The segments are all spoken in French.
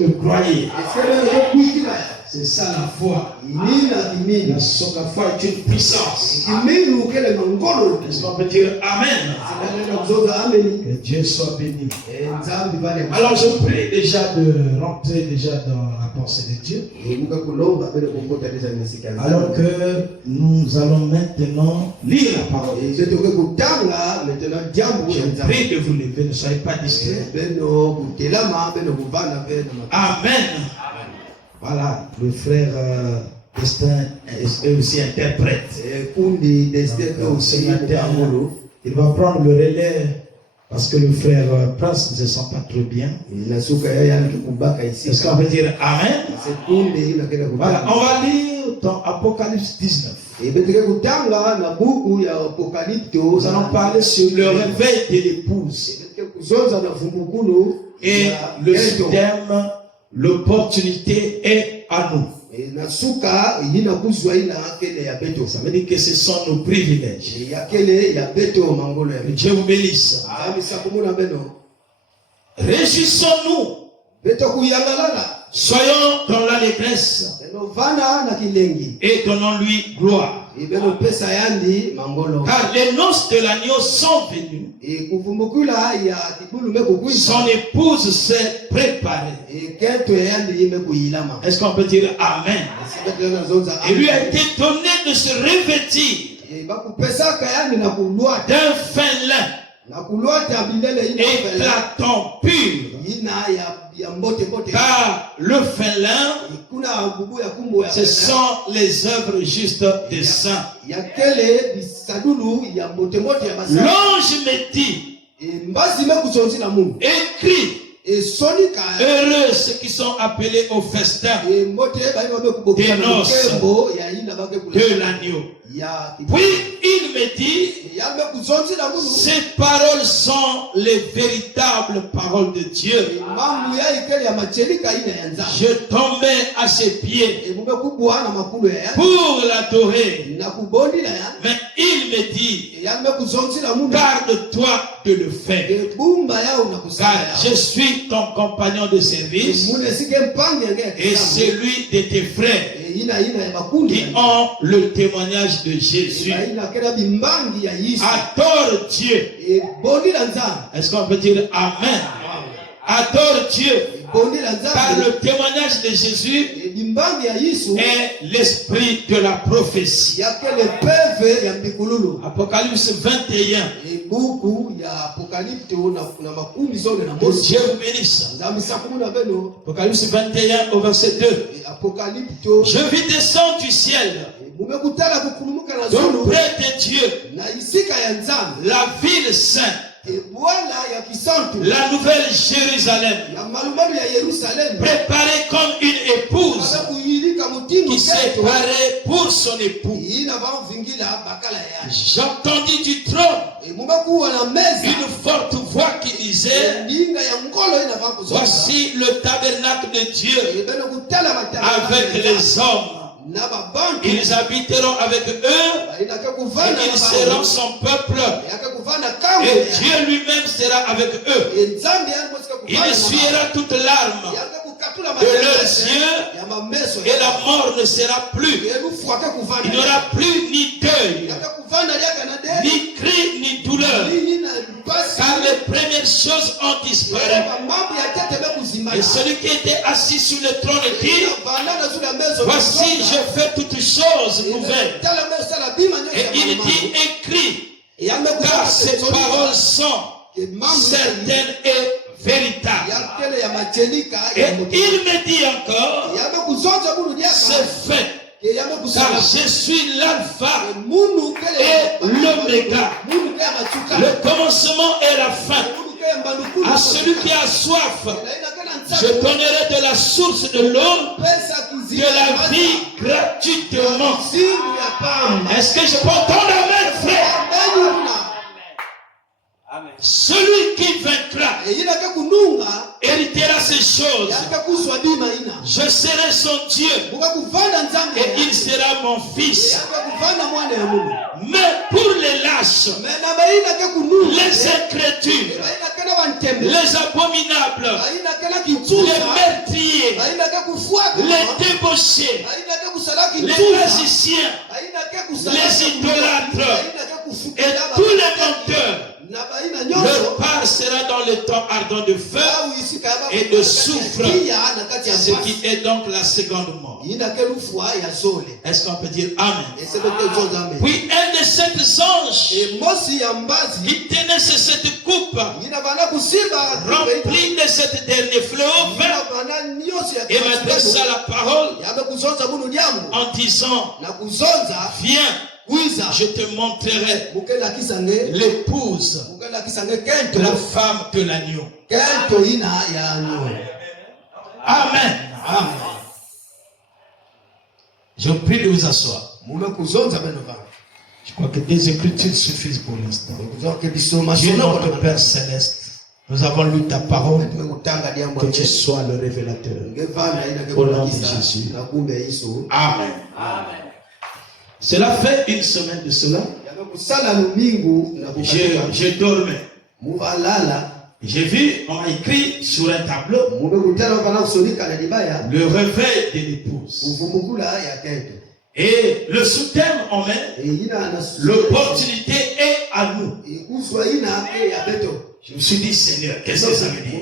Le croyez. C'est ça la foi. La foi est une puissance. Est-ce qu'on peut dire Amen? Que Dieu soit béni. Alors je prie déjà de rentrer déjà dans la pensée de Dieu. Alors que nous allons maintenant lire la parole. Je prie de vous lever, ne soyez pas distraits. Amen. Voilà, le frère Destin est aussi interprète. Il va prendre le relais parce que le frère Prince ne se sent pas trop bien. Est-ce qu'on peut dire Amen? Voilà, on va lire dans Apocalypse 19. Nous allons parler sur le réveil de l'épouse. Et le thème, l'opportunité est à nous. Ça veut dire que ce sont nos privilèges. Que Dieu vous bénisse. Réjouissons-nous. Soyons dans l'allégresse et donnons-lui gloire. Car les noces de l'agneau sont venues. Son épouse s'est préparée. Est-ce qu'on peut dire Amen? Il lui a été donné de se revêtir d'un fin lin éclatant pur. Car le fin lin, ce sont les œuvres justes des saints. L'ange me dit, écrit, heureux ceux qui sont appelés au festin des noces de l'agneau. Puis il me dit, ces paroles sont les véritables paroles de Dieu. Je tombais à ses pieds pour l'adorer. Mais il me dit, garde-toi de le faire, car je suis ton compagnon de service et celui de tes frères qui ont le témoignage de Jésus. Adore Dieu. Est-ce qu'on peut dire Amen? Adore Dieu. Car le témoignage de Jésus est l'esprit de la prophétie. Apocalypse 21. Que Dieu vous bénisse. Apocalypse 21 au verset 2. Je vis descendre du ciel d'auprès de Dieu la ville sainte, la nouvelle Jérusalem, préparée comme une épouse qui s'est préparée pour son époux. J'entendis du trône une forte voix qui disait, voici le tabernacle de Dieu avec les hommes. Ils habiteront avec eux et ils seront son peuple et Dieu lui-même sera avec eux. Il essuiera toute larme de leurs yeux et la mort ne sera plus. Il n'y aura plus ni deuil, ni cri, ni douleur, car les premières choses ont disparu. Et celui qui était assis sur le trône dit, voici je fais toutes choses nouvelles. Et il dit, écrit, car ces paroles sont certaines et véritables. Et il me dit encore, c'est fait. Car je suis l'alpha et l'oméga, le commencement et la fin. À celui qui a soif, je donnerai de la source de l'eau, de la vie gratuitement. Est-ce que je peux entendre amen, frère? Celui qui vaincra héritera ces choses. Je serai son Dieu et il sera mon fils. Mais pour les lâches, les incrédules, les abominables, les meurtriers, sorciers, les magiciens, les idolâtres et tous les menteurs. Leur part sera dans le temps ardent de feu et de soufre, ce qui est donc la seconde mort. Est-ce qu'on peut dire Amen? Puis un de ces anges, il tenait cette coupe remplie de cette dernière fléau et m'adressa la parole en disant, viens, je te montrerai l'épouse, la femme de l'agneau. Amen. Amen. Je vous prie de vous asseoir. Je crois que des écritures suffisent pour l'instant. Dieu notre Père Céleste, nous avons lu ta parole, que tu sois le révélateur. Au nom de Jésus. Amen. Amen. Cela fait une semaine de cela. Je dormais. J'ai vu, on a écrit sur un tableau le réveil de l'épouse. Et le sous-thème, on met l'opportunité est à nous. Je me suis dit, Seigneur, qu'est-ce que ça veut dire?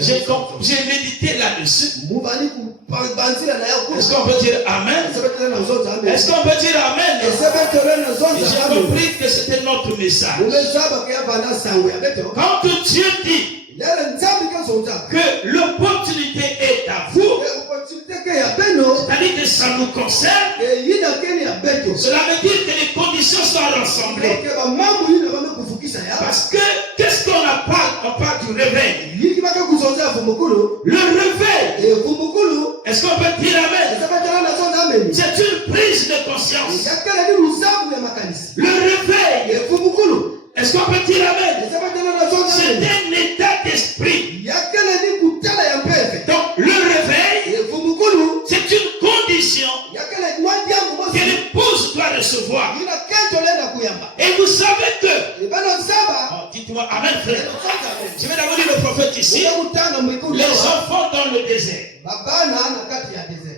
J'ai médité là-dessus. Est-ce qu'on peut dire Amen? Est-ce qu'on peut dire Amen? J'ai compris que c'était notre message. Quand Dieu dit que l'opportunité est à vous, c'est-à-dire que ça nous concerne, cela veut dire que les conditions sont rassemblées. Parce que, qu'est-ce qu'on a parlé? On parle du réveil. Le réveil, est-ce qu'on peut dire Amen? C'est une prise de conscience. Le réveil, est-ce qu'on peut dire Amen? C'est un état d'esprit. Donc le réveil, c'est une condition que l'épouse doit recevoir. Et vous savez que, dites-moi Amen frère. Je vais d'abord dire le prophète ici, les enfants dans le désert.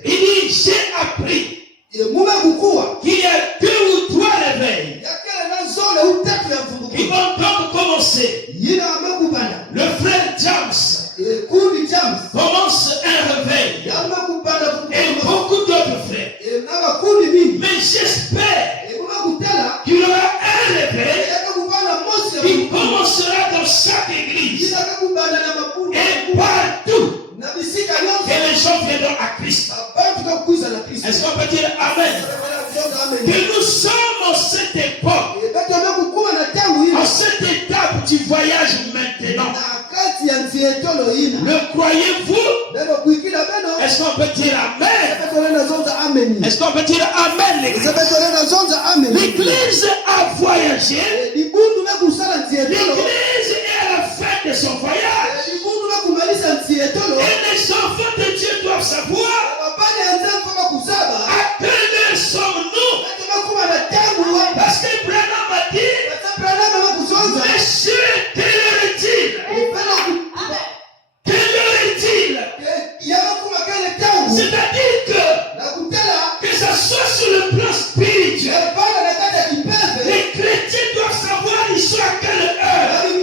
Il dit, j'ai appris qu'il y a 2 ou 3 réveils qui vont donc commencer. Le frère James commence un réveil et beaucoup d'autres frères. Mais j'espère qu'il y aura un réveil qui commencera dans chaque église et partout. Et les gens viendront à Christ. Est-ce qu'on peut dire Amen? Que nous sommes en cette époque, en cette étape du voyage maintenant. Le croyez-vous? Est-ce qu'on peut dire Amen? Est-ce qu'on peut dire Amen? L'Église a voyagé. L'Église est à la fin de son voyage. Et les enfants de Dieu doivent savoir à quelle heure sommes-nous. Parce que Branham a dit, Monsieur, quelle heure est-il? Quelle heure est-il? C'est-à-dire que ça soit sur le plan spirituel, les chrétiens doivent savoir ils sont à quelle heure.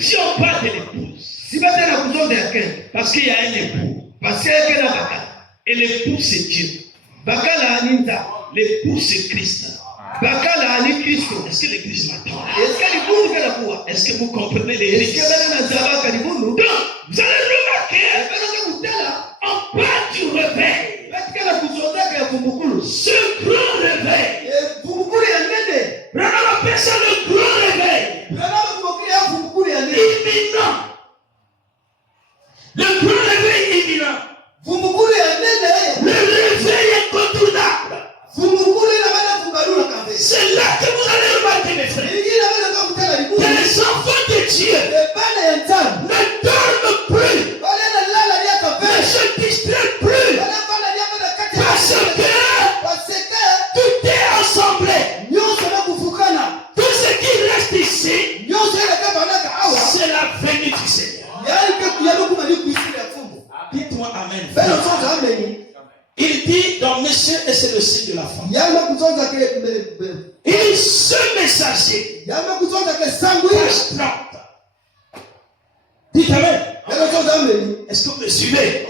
Si on parle de l'épouse, parce qu'il y a un époux, et l'époux c'est Dieu. L'époux c'est Christ. Est-ce que l'église m'attend? Est-ce que vous comprenez les risques? Donc, vous allez remarquer, on parle du réveil. Ce grand réveil. On appelle ça le grand réveil. Imminent. Le grand réveil imminent. Le réveil incontournable. C'est là que vous allez remarquer, mes frères, que les enfants de Dieu ne dorment plus, ne se distraient plus, parce que tout est assemblé. Tout ce qui reste ici, c'est la venue du Seigneur. Dites-moi Amen. Il dit dans Monsieur et c'est le signe de la femme. Et ce messager, dites Amen. Est-ce que vous me suivez?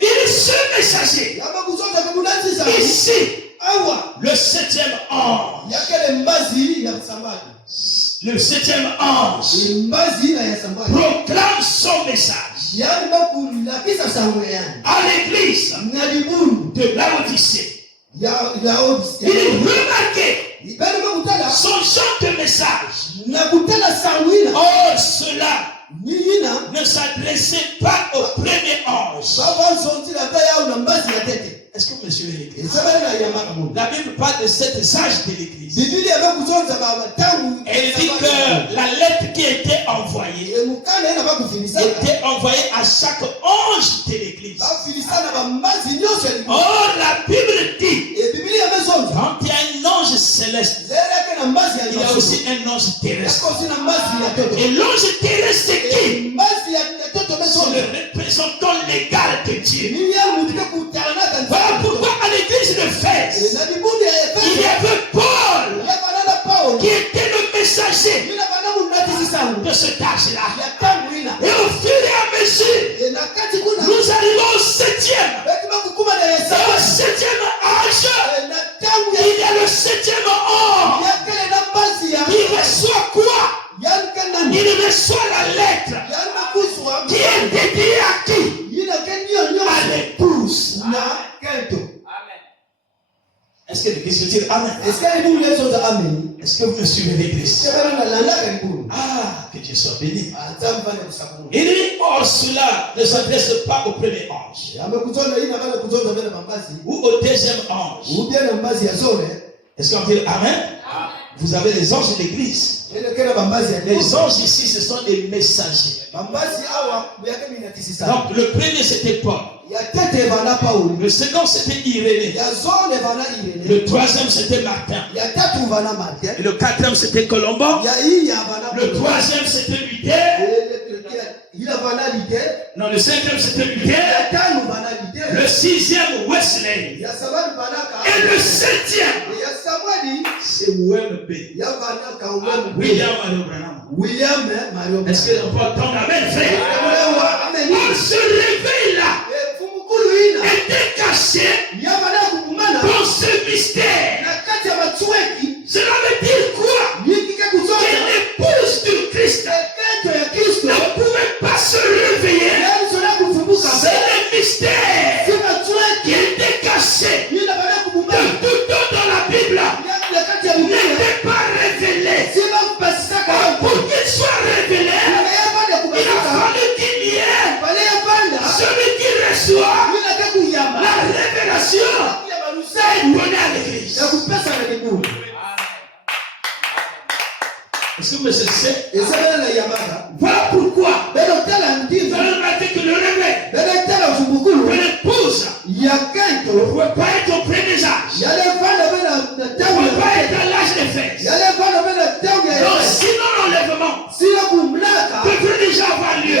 Il ce messager, ici, le 7e ange. Le 7e ange proclame son message à l'église de Laodicée. Il remarquait son genre de message. Or, cela ne s'adressait pas au premier ange. Est-ce que vous me suivez l'église? La Bible parle de cette sage de l'église. Elle dit que la lettre qui était envoyée à chaque ange de l'église. Or, la Bible dit, quand il y a un ange céleste, il y a aussi un ange terrestre. Et l'ange terrestre, c'est qui? C'est le représentant légal de Dieu. Voilà pourquoi à l'église d'Éphèse, il y avait Paul qui était le messager de cet âge-là. Et au fur et à mesure, nous arrivons au 7e. Et au 7e âge, il y a le 7e ange. Il reçoit quoi? Il reçoit la lettre qui est dédiée à qui? À l'épouse. Est-ce que l'église veut dire Amen? Est-ce que vous me suivez l'église? Ah, que Dieu soit béni. Il dit, oh, cela ne s'adresse pas au premier ange ou au deuxième ange. Est-ce qu'on dit Amen? Vous avez les anges de l'église. Les anges ici, ce sont des messagers. Donc le premier c'était Paul. Le second c'était Irénée. Le troisième c'était Martin. Et le quatrième c'était Colomban. Le troisième c'était Luther. Non, le cinquième c'était Luther. Le sixième Wesley. Et le septième c'est WMB. William Branham. Est-ce qu'on peut entendre Amen, frère? On se réveille là. Était caché dans ce mystère. Cela veut dire quoi? Que l'épouse du Christ ne pouvait pas se réveiller. C'est le mystère qui était caché de tout dans la Bible. N'était pas révélé. Pour qu'il soit révélé, il a fallu qu'il y ait celui qui reçoit la révélation est donnée à l'église. Est-ce que vous me savez? Voilà pourquoi vous allez remarquer que le réveil de l'épouse ne pouvait pas être au premier âge. Ne pouvait pas être à l'âge des fesses. Donc sinon l'enlèvement devrait déjà avoir lieu.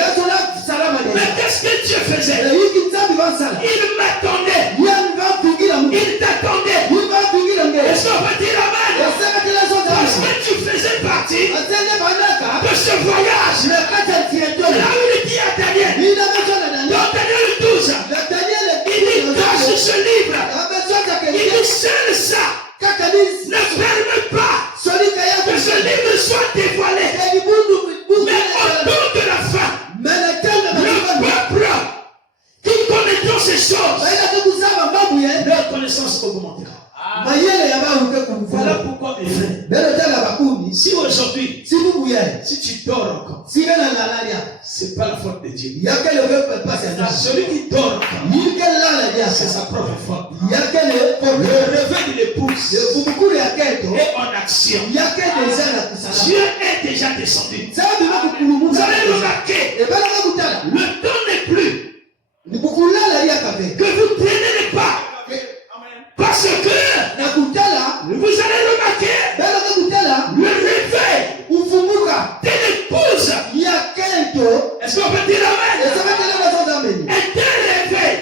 Mais qu'est-ce que Dieu faisait? Il m'attendait. Il t'attendait. Est-ce qu'on peut dire Amen? Parce que tu faisais partie de ce Si aujourd'hui, si tu dors encore, c'est pas la faute de Dieu. Celui qui dort encore, c'est sa propre faute. Le réveil de l'épouse est en action. Dieu est déjà descendu. Vous allez remarquer, le temps n'est plus que vous prenez le pas. Parce que vous allez remarquer le réveil de l'épouse. Est-ce qu'on peut dire amen? Est un réveil.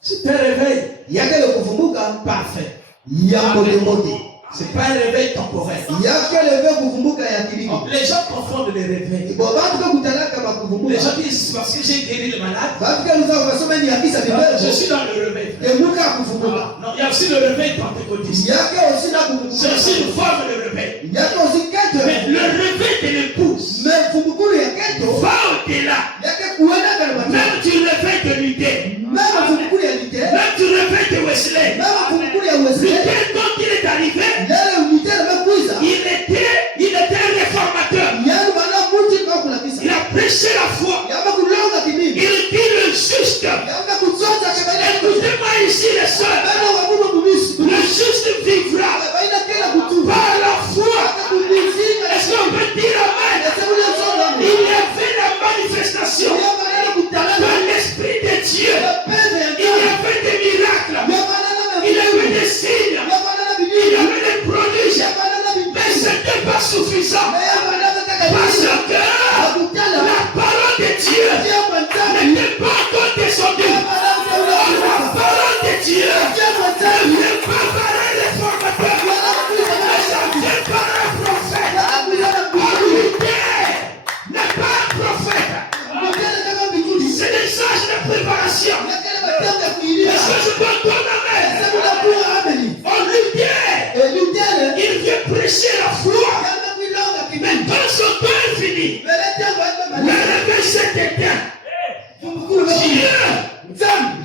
C'est un réveil parfait. C'est pas un réveil temporaire. Les gens confondent les réveils. Les gens disent parce que j'ai guéri le malade, je suis dans le réveil. Non, il y a aussi le réveil pentecôtiste. C'est aussi une forme de réveil. Mais le réveil de l'épouse va au-delà. Même du réveil de l'idée. Même du réveil de Wesley. Luther, quand il est arrivé, il était un réformateur. Il a prêché la foi. Il dit le juste. Écoutez-moi ici les soeurs. Le juste vivra par la foi. Est-ce qu'on peut dire amen? Il y avait la manifestation de l'Esprit de Dieu. Il y avait des miracles. Il y avait des signes. Il y avait des prodiges. Mais ce n'était pas suffisant. Parce que la parole de Dieu n'était pas encore descendue. La parole de Dieu ne vient pas par un réformateur. Mais ça vient par un prophète. Luther n'est pas un prophète. C'est des sages de préparation. Est-ce que je peux entendre amen? Luther, il vient prêcher la foi. Mais quand son temps est fini, le réveil s'est éteint. Dieu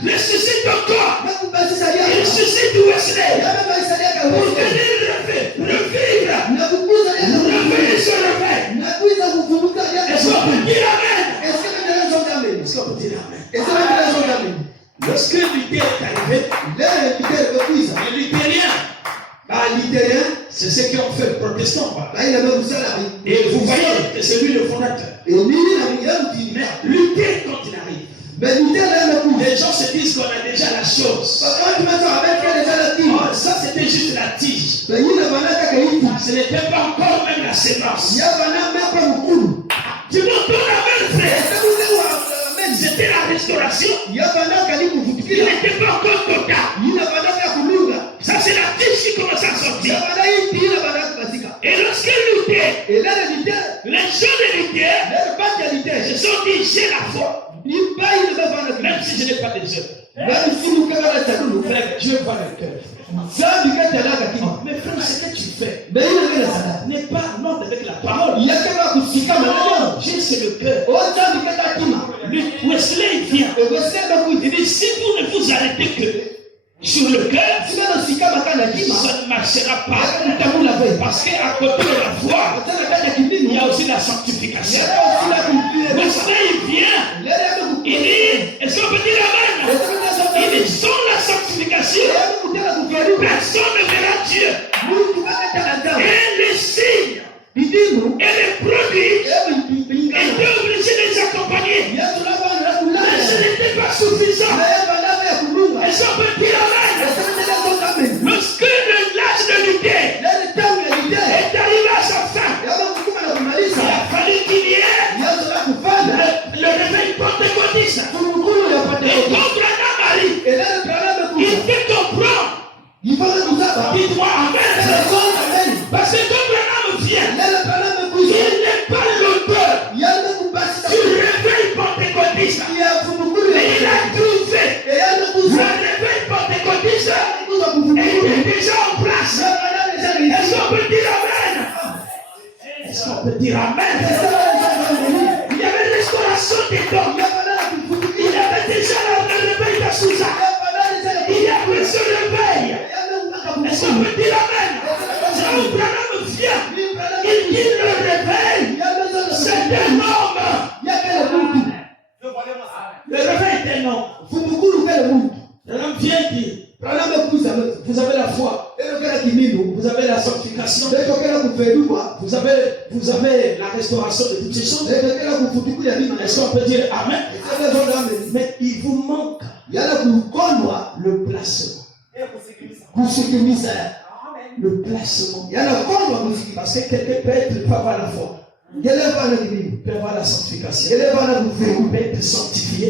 ressuscite encore. Il ressuscite Wesley pour venir revivre. Réveiller ce réveil. Est-ce qu'on peut dire amen? Est-ce qu'on peut dire amen? Lorsque Luther est arrivé, les luthériens, c'est ce qui ont fait le protestant. Et vous voyez que c'est lui le fondateur. Mais Luther, quand il arrive, les gens se disent qu'on a déjà la chose. Oh, ça c'était juste la tige. Ce n'était pas encore même la sémence. Tu m'entends la même frère? C'était la restauration. Il n'était pas encore total. Ça c'est la tige qui commence à sortir. Et lorsque Luther, les gens de Luther se sont dit j'ai la foi. Même si je n'ai pas des œuvres. Frère, Dieu voit le cœur. Mais frère, ce que tu fais n'est pas non avec la parole. Dieu c'est le cœur. Wesley vient. Il dit si vous ne vous arrêtez que sur le cœur, ça ne marchera pas. Parce qu'à côté de la foi, il y a aussi la sanctification. Wesley vient. Il dit, est-ce qu'on peut dire amen? Il dit, sans la sanctification, personne ne verra Dieu. Et les signes et les prodiges étaient obligés de les accompagner. Mais ce n'était pas suffisant. Est-ce qu'on peut dire amen? Lorsque l'âge de Luther est arrivé à sa fin, il a fallu qu'il y ait le réveil pentecôtiste. Et quand Branham arrive, il fait comprendre. Dis-moi amen. Parce que quand Branham vient, il n'est pas l'auteur du réveil pentecôtiste. Mais il a trouvé le réveil pentecôtiste et il est déjà en place. Est-ce qu'on peut dire amen? Est-ce qu'on peut dire amen? Il y avait restauration des dons. Il y avait déjà le réveil d'Azusa. Il y avait ce réveil. Est-ce qu'on peut dire où Branham vient, il dit le réveil, c'est un homme. Le réveil est un homme. Branham vient dire, vous avez la foi, vous avez la sanctification, vous avez la restauration de toutes ces choses. Est-ce qu'on peut dire Amen? Mais il vous manque le placement. Le placement. Parce que quelqu'un peut avoir la foi. Il peut avoir la sanctification. Il peut être sanctifié.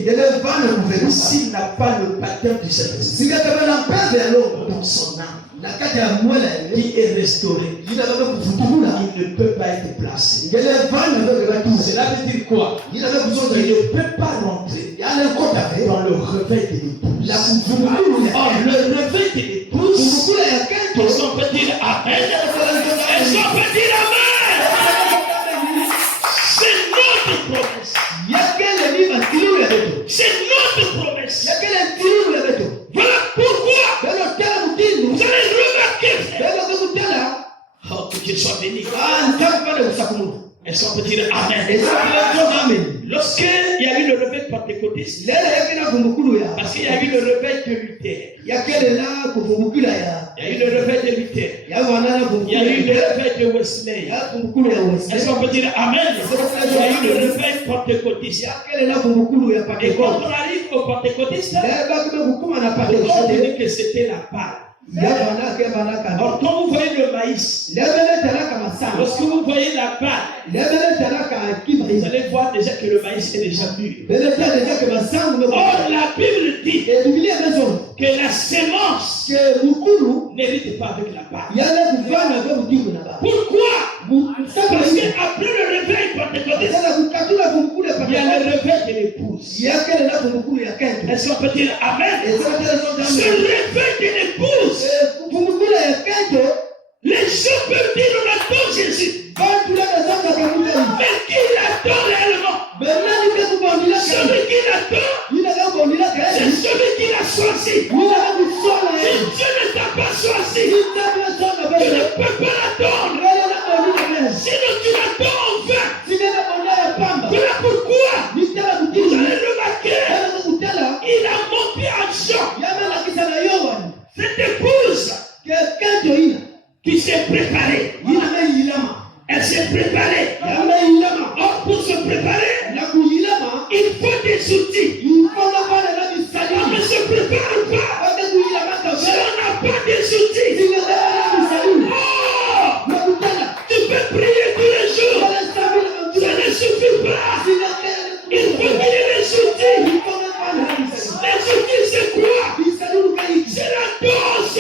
S'il n'a pas le baptême du Saint-Esprit dans son âme, qui est restauré, il ne peut pas être placé. Cela veut dire quoi? Il ne peut pas rentrer dans le réveil de l'épouse. Or, le réveil de l'épouse, est-ce qu'on peut dire Amen? Est-ce qu'on peut dire Amen? C'est notre promesse. C'est notre promesse. Voilà pourquoi vous allez remarquer. Oh, que Dieu soit béni. Est-ce qu'on peut dire Amen? Lorsqu'il y a eu le réveil pentecôtiste, parce qu'il y a eu le réveil de Luther, il y a eu le réveil de Luther, il y a eu le réveil de Wesley. Est-ce qu'on peut dire Amen? Il y a eu le réveil pentecôtiste. Et quand on arrive au pentecôtiste, on dit que c'était la paille. Or, quand vous voyez le maïs, lorsque vous voyez la paille, vous allez voir déjà que le maïs est déjà mûr. Or, la Bible dit que la sémence n'hérite pas avec la paille. Pourquoi? Parce qu'après le réveil pentecôtiste, il y a le réveil de l'épouse. Est-ce qu'on peut dire Amen? Ce réveil de l'épouse, les gens peuvent dire on attend Jésus. Mais qui l'attend réellement? Celui qui l'attend, c'est celui qui l'a choisi. Si Dieu ne t'a pas choisi, tu ne peux pas l'attendre. Sinon tu l'attends en vain. Voilà pourquoi vous allez remarquer, il a montré en Jean cette épouse qui s'est préparée. Elle s'est préparée. Or, pour se préparer, il faut des outils. On ne se prépare pas si on n'a pas des outils. Oh, tu peux prier tous les jours. Ça ne suffit pas. Il faut payer les outils. Les outils, c'est quoi? C'est la dose.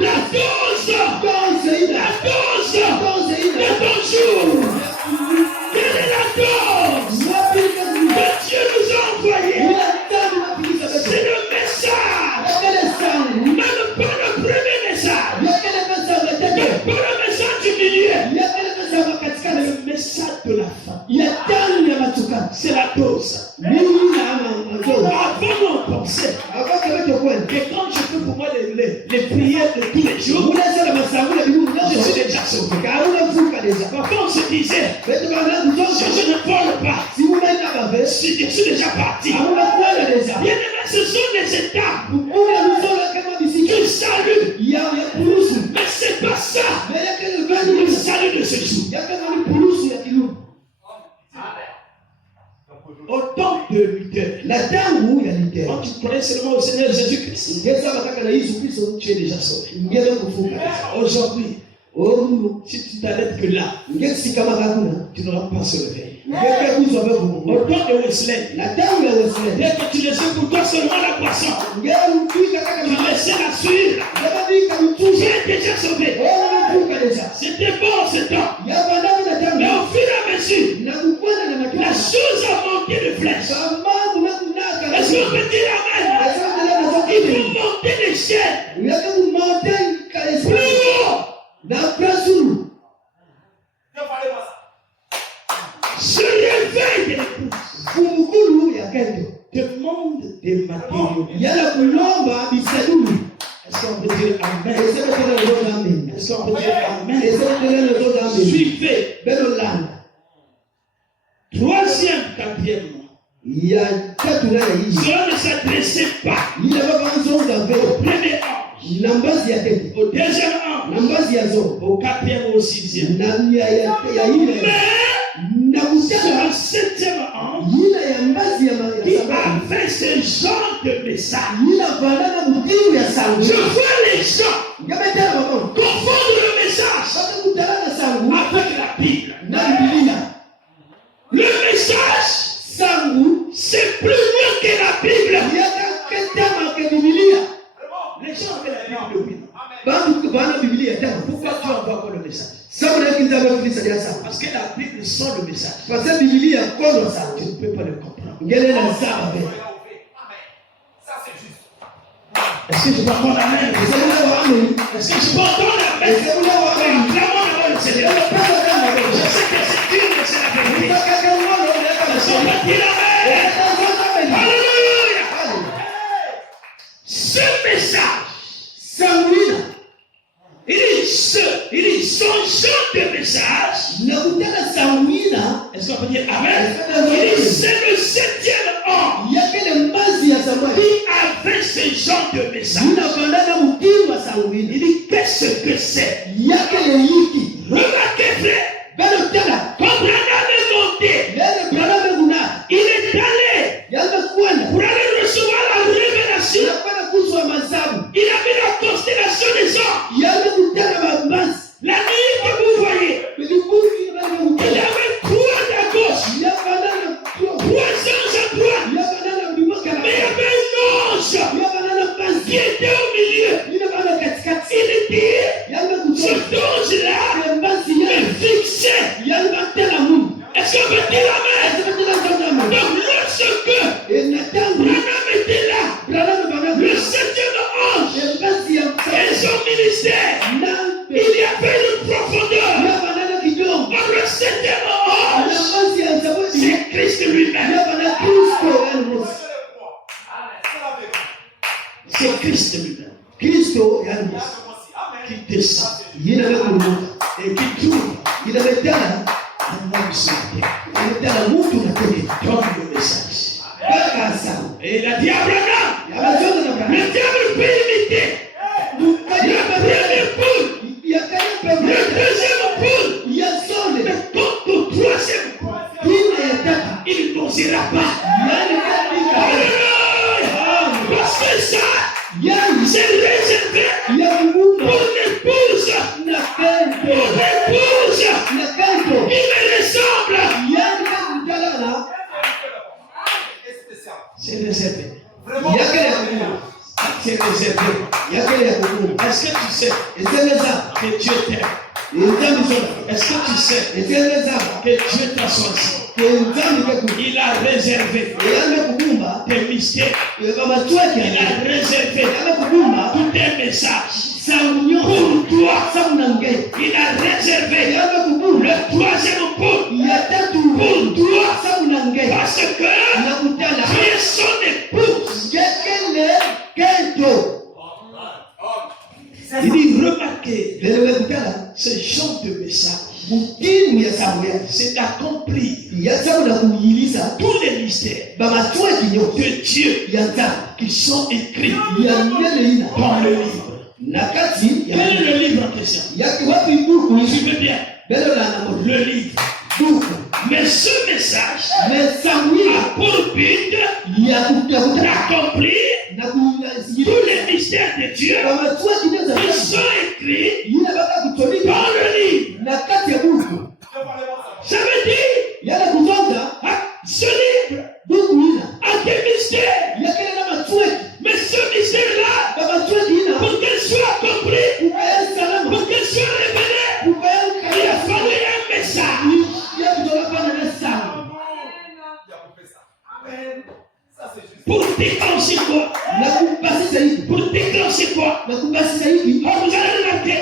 La dose. La dose de ton jour. Quelle est la dose que Dieu nous a envoyée? C'est le message. Même pas le premier message. Même pas le message du milieu. Le message de la fin. C'est la dose. Avant on pensait que quand je fais pour moi les prières de tous les jours, je suis déjà sauvé. Parfois on se disait, je ne vole pas, je suis déjà parti. Bien aimé, ce sont les étapes du salut. Mais c'est pas ça le salut de ce jour. Au temps de Luther, quand tu connais seulement le Seigneur Jésus-Christ, tu es déjà sauvé. Aujourd'hui, si tu t'arrêtes que là, tu n'auras pas ce réveil. Au temps de Wesley, dès que tu laissais pour toi seulement la poisson, tu laissais la suivre, tu es déjà sauvé. C'était bon ce temps. Mais au fur et à mesure, la chose a manqué de flèche. Est-ce qu'on peut dire Amen? Il faut monter l'échelle. Plus haut. Ce réveil de l'épouse demande des matériaux. Est-ce qu'on peut dire Amen? Est-ce Est-ce qu'on peut dire Amen? Suivez. Troisième, quatrièmement. Cela ne s'adressait pas au premier ange, au deuxième ange, au quatrième ou au sixième. Mais c'est le septième ange qui avait ce genre de message. Je vois les gens confondre le message avec la Bible. Le message, c'est plus mieux que la Bible. Les gens avaient la Bible. Pourquoi tu envoies quoi le message? Parce que la Bible sent le message. Tu ne peux pas le comprendre. Ça c'est juste. Est-ce que je peux entendre Amen? Est-ce que je peux entendre Amen? Clamons devant le Seigneur. Je sais que c'est dur, mais c'est la vérité. Est-ce qu'on peut dire Amen? Alléluia! Ce message, il dit son genre de message. Est-ce qu'on peut dire Amen? Il dit c'est le septième ange qui avait ce genre de message. Il dit qu'est-ce que c'est? Remarquez frère, quand Branham est monté, il est allé pour aller recevoir la révélation. Il a mis la constellation des anges. La nuit que vous voyez, il y avait trois à gauche, trois anges à droite, mais il y avait un ange qui était au milieu. Il dit, cet ange-là est fixé. Est-ce qu'on peut dire Amen? Donc lorsque Branham était là, le septième ange et son ministère, il y avait une profondeur. Or le septième ange, c'est Christ lui-même. C'est Christ lui-même. Qui descend et qui trouve un homme sur la terre. Donne le message. Et il a dit à Abraham, le diable peut imiter. La première poule, le deuxième poule, mais quand au troisième poule, il n'osera pas. Parce que ça, c'est réservé pour l'épouse. Pour l'épouse, il me ressemble. C'est réservé. C'est réservé. Est-ce que tu sais que Dieu t'aime? Est-ce que tu sais que Dieu t'a choisi? Il a réservé des mystères. Il a réservé tout un message pour toi. Il a réservé le troisième pot pour toi. Parce que tu es son épouse. Il dit, remarquez, ce genre de message, c'est d'accomplir tous les mystères de Dieu qui sont écrits dans le livre. Quel est le livre en question? Suivez bien. Le livre. Mais ce message a pour but d'accomplir tous les mystères de Dieu qui sont écrits dans le livre. Ça veut dire ce livre a des mystères. Mais ce mystère-là, pour qu'elle soit compris, pour qu'elle soit révélée, il a fallu un message. Pour déclencher quoi? Pour déclencher quoi? Vous allez remarquer,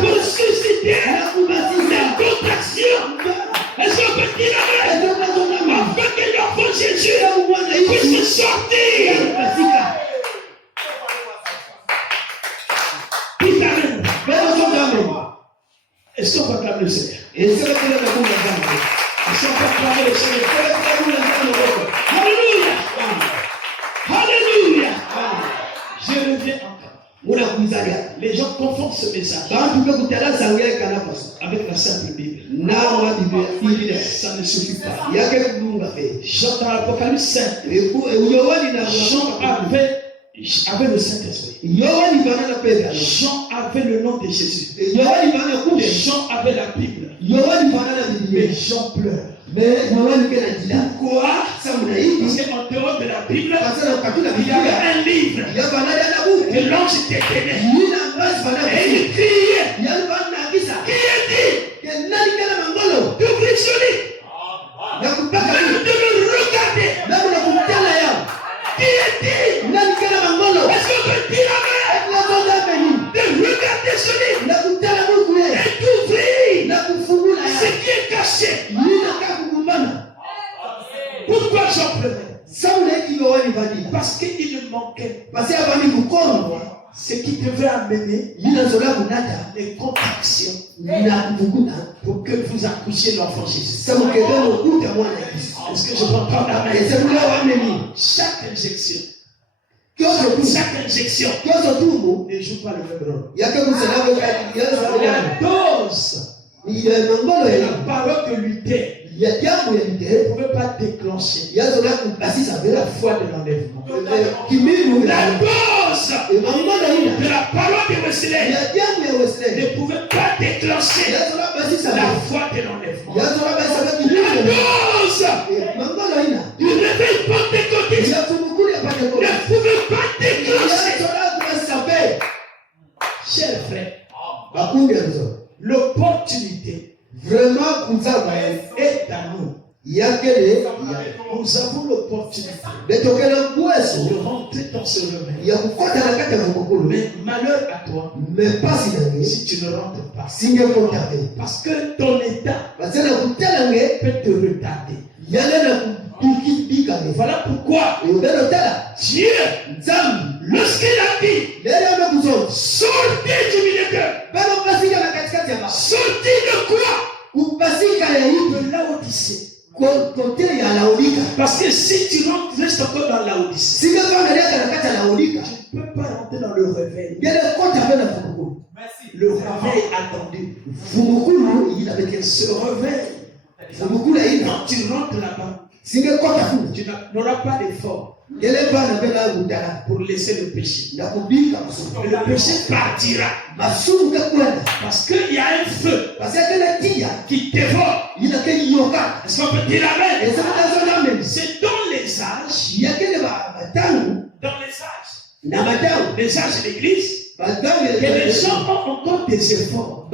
pour susciter la contraction. Est-ce qu'on peut dire amen? Afin que l'enfant Jésus puisse sortir. Dites amen. Est-ce qu'on peut acclamer le Seigneur? Est-ce qu'on peut acclamer le Seigneur? Alléluia. Alléluia. Je reviens encore. Les gens confondent ce message avec la simple Bible. Ça ne suffit pas. Jean dans l'Apocalypse 5, Jean avait le Saint-Esprit. Jean avait le nom de Jésus. Jean avait la Bible. Mais Jean pleure. Pourquoi? Parce qu'en dehors de la Bible, il y avait un livre que l'ange était donné. Et il criait. Qui est dit? D'ouvrir ce livre. Même de me regarder. Qui est dit? Est-ce qu'on peut dire amen? De regarder ce livre. Et d'ouvrir ce qui est caché. Pourquoi j'en pleurais? Parce qu'il me manquait ce qui devait amener les contractions pour que vous accouchiez l'enfant Jésus. Est-ce que je peux entendre amen? Chaque injection ne joue pas le même rôle. Il y a dose. La parole de lutter ne pouvait pas déclencher la foi de l'enlèvement. La dose de la parole de Wesley ne pouvait pas déclencher la foi de l'enlèvement. La dose du réveil pentecôtiste ne pouvait pas déclencher. Chers frères, l'opportunité est à nous. Nous avons l'opportunité de rentrer dans ce réveil. Mais malheur à toi si tu ne rentres pas. Parce que ton état peut te retarder. Voilà pourquoi Dieu, lorsqu'il a dit sortez du milieu d'eux, sortez de quoi? De Laodicée. Parce que si tu restes encore dans Laodicée, tu ne peux pas rentrer dans le réveil. Le réveil attendu. Ce réveil, quand tu rentres là-bas, tu n'auras pas d'effort pour laisser le péché. Le péché partira. Parce qu'il y a un feu qui dévore. Est-ce qu'on peut dire amen? C'est dans les âges. Les âges de l'église. Que les gens ont encore des efforts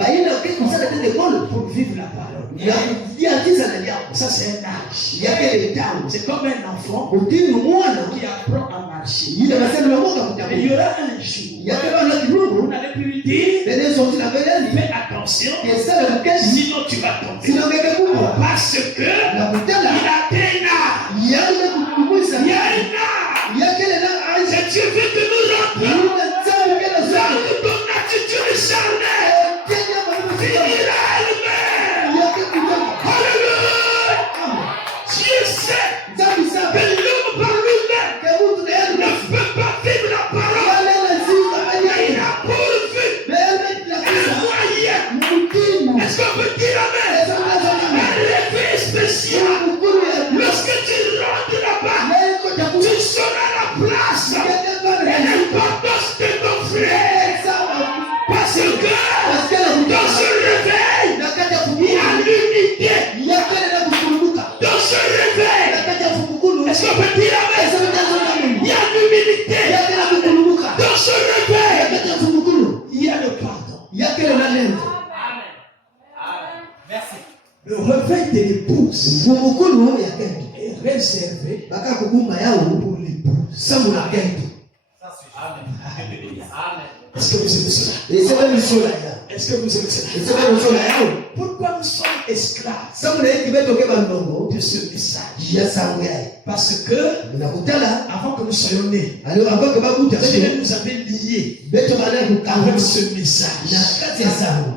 pour vivre la parole. Ça c'est un âge. C'est comme un enfant qui apprend à marcher. Mais il y aura un jour où on n'allait plus lui dire fais attention, sinon tu vas tomber. Parce que il a un âge. Il y a un âge. Et Dieu veut que nous rentrions là où ton attitude charnelle finira elle-même. Alléluia. Dieu sait que l'homme par lui-même ne peut pas vivre la parole. Il a pourvu un moyen. Est-ce qu'on peut dire amen? Un réveil spécial. Lorsque tu rentres là-bas, tu sauras la place et l'importance de ton frère. Parce que dans ce réveil, il y a l'unité. Dans ce réveil, est-ce qu'on peut dire amen? Il y a l'humilité. Dans ce réveil, il y a le pardon. Merci. Le réveil de l'épouse est réservé pour l'épouse. Est-ce que vous aimez cela? Est-ce que vous aimez cela? Pourquoi nous sommes esclaves de ce message? Parce que avant que nous soyons nés, Dieu nous avait liés avec ce message.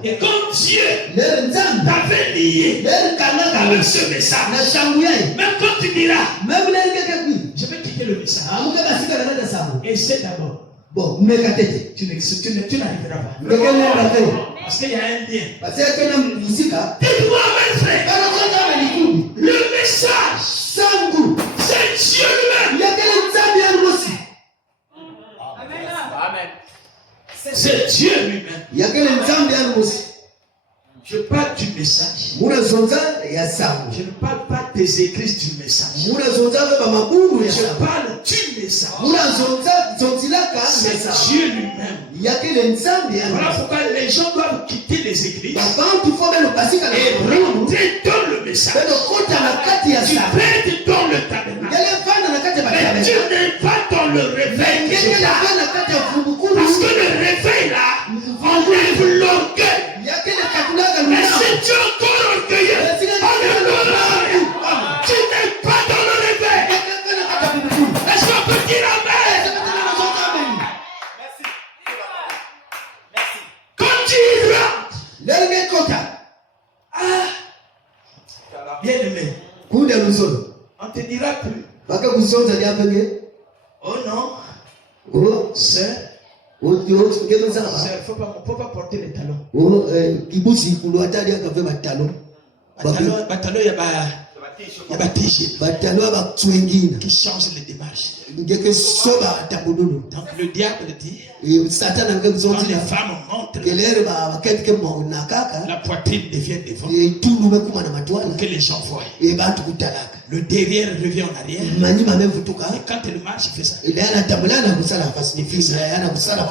Et quand Dieu t'avait lié avec ce message, même quand tu diras, je vais quitter le message, essaie d'abord. Bon, tu n'arriveras pas. Parce qu'il y a un lien. Dis-moi, mes frères, le message, c'est Dieu lui-même. C'est Dieu lui-même. Je parle du message. Je ne parle pas des églises du message. Je parle du message. C'est Dieu lui-même. Voilà pourquoi les gens doivent quitter les églises et rentrer dans le message. Tu peux dans le tabernacle, mais tu n'es pas dans le réveil. Parce que le réveil là enlève l'orgueil. Mais si tu es encore orgueilleux, alléluia, tu n'es pas dans le réveil. Est-ce qu'on peut dire amen? Quand tu rentres, bien aimé, on ne te dira plus. Oh non, c'est il ne faut pas porter les talons. Batalon, il y a qui change les démarches. Donc le diable dit, quand les femmes montrent, la poitrine devient devant pour que les gens voient. Le derrière revient en arrière. Et quand elle marche, il fait ça.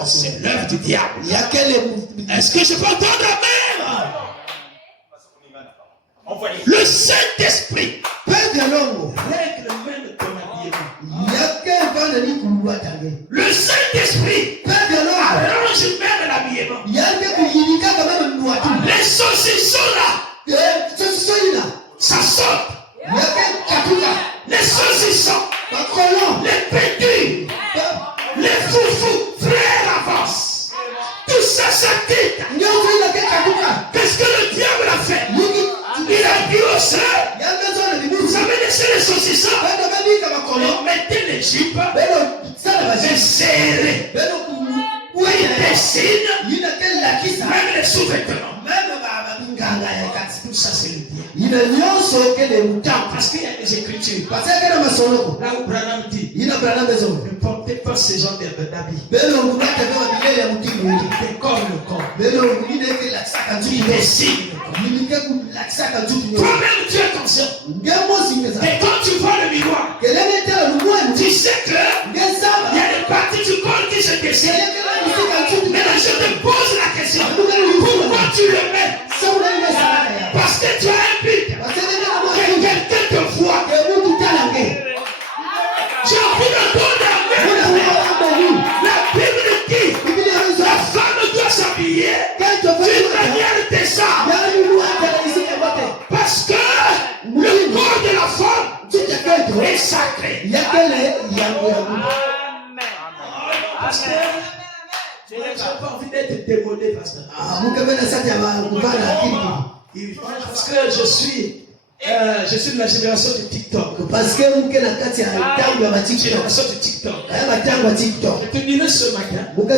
C'est l'œuvre du diable. Est-ce que je peux entendre amen? Le Saint-Esprit règle même ton habillement. Le Saint-Esprit arrange même l'habillement. Les saucissons là, ça saute. Les saucissons, les pédus, les foufous, frères avance. Tout ça, ça quitte. Qu'est-ce que le diable a fait? Il a dit aux sœurs, vous avez laissé les saucissons, mettez les jupes, les serrés, les dessines, même les sous-vêtements. Tout ça, c'est le diable. Parce qu'il y a des écritures. Là où Branham dit, ne portez pas ce genre d'habits. Décore le corps. Tu dessines. Toi-même, tu es conscient. Et quand tu vois le miroir, tu sais que il y a des parties du corps qui se dessinent. Mais là, je te pose la question. Pourquoi tu le mets? Parce que tu as un but. Que quelqu'un te voit. J'ai envie de donner la Bible dit la femme doit s'habiller d'une manière décente. Parce que le corps de la femme est sacré. Pasteur, je n'ai pas envie d'être démodé, pasteur. Parce que je suis de la génération de TikTok. Génération de TikTok. Je te dirai ce matin, tu es de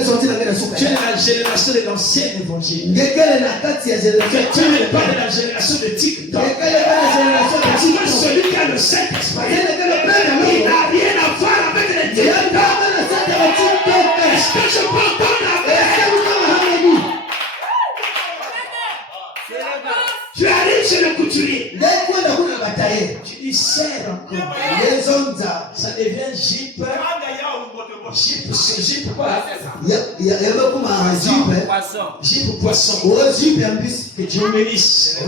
la génération de l'ancien évangile. Tu n'es pas de la génération de TikTok. Parce que celui qui a le Saint-Esprit, il n'a rien à voir avec les TikTok. Est-ce que je peux entendre la paix? Tu arrives chez le couturier. Tu lui serres encore. Ça devient jipe. Jipe quoi? Jipe poisson. Que Dieu bénisse.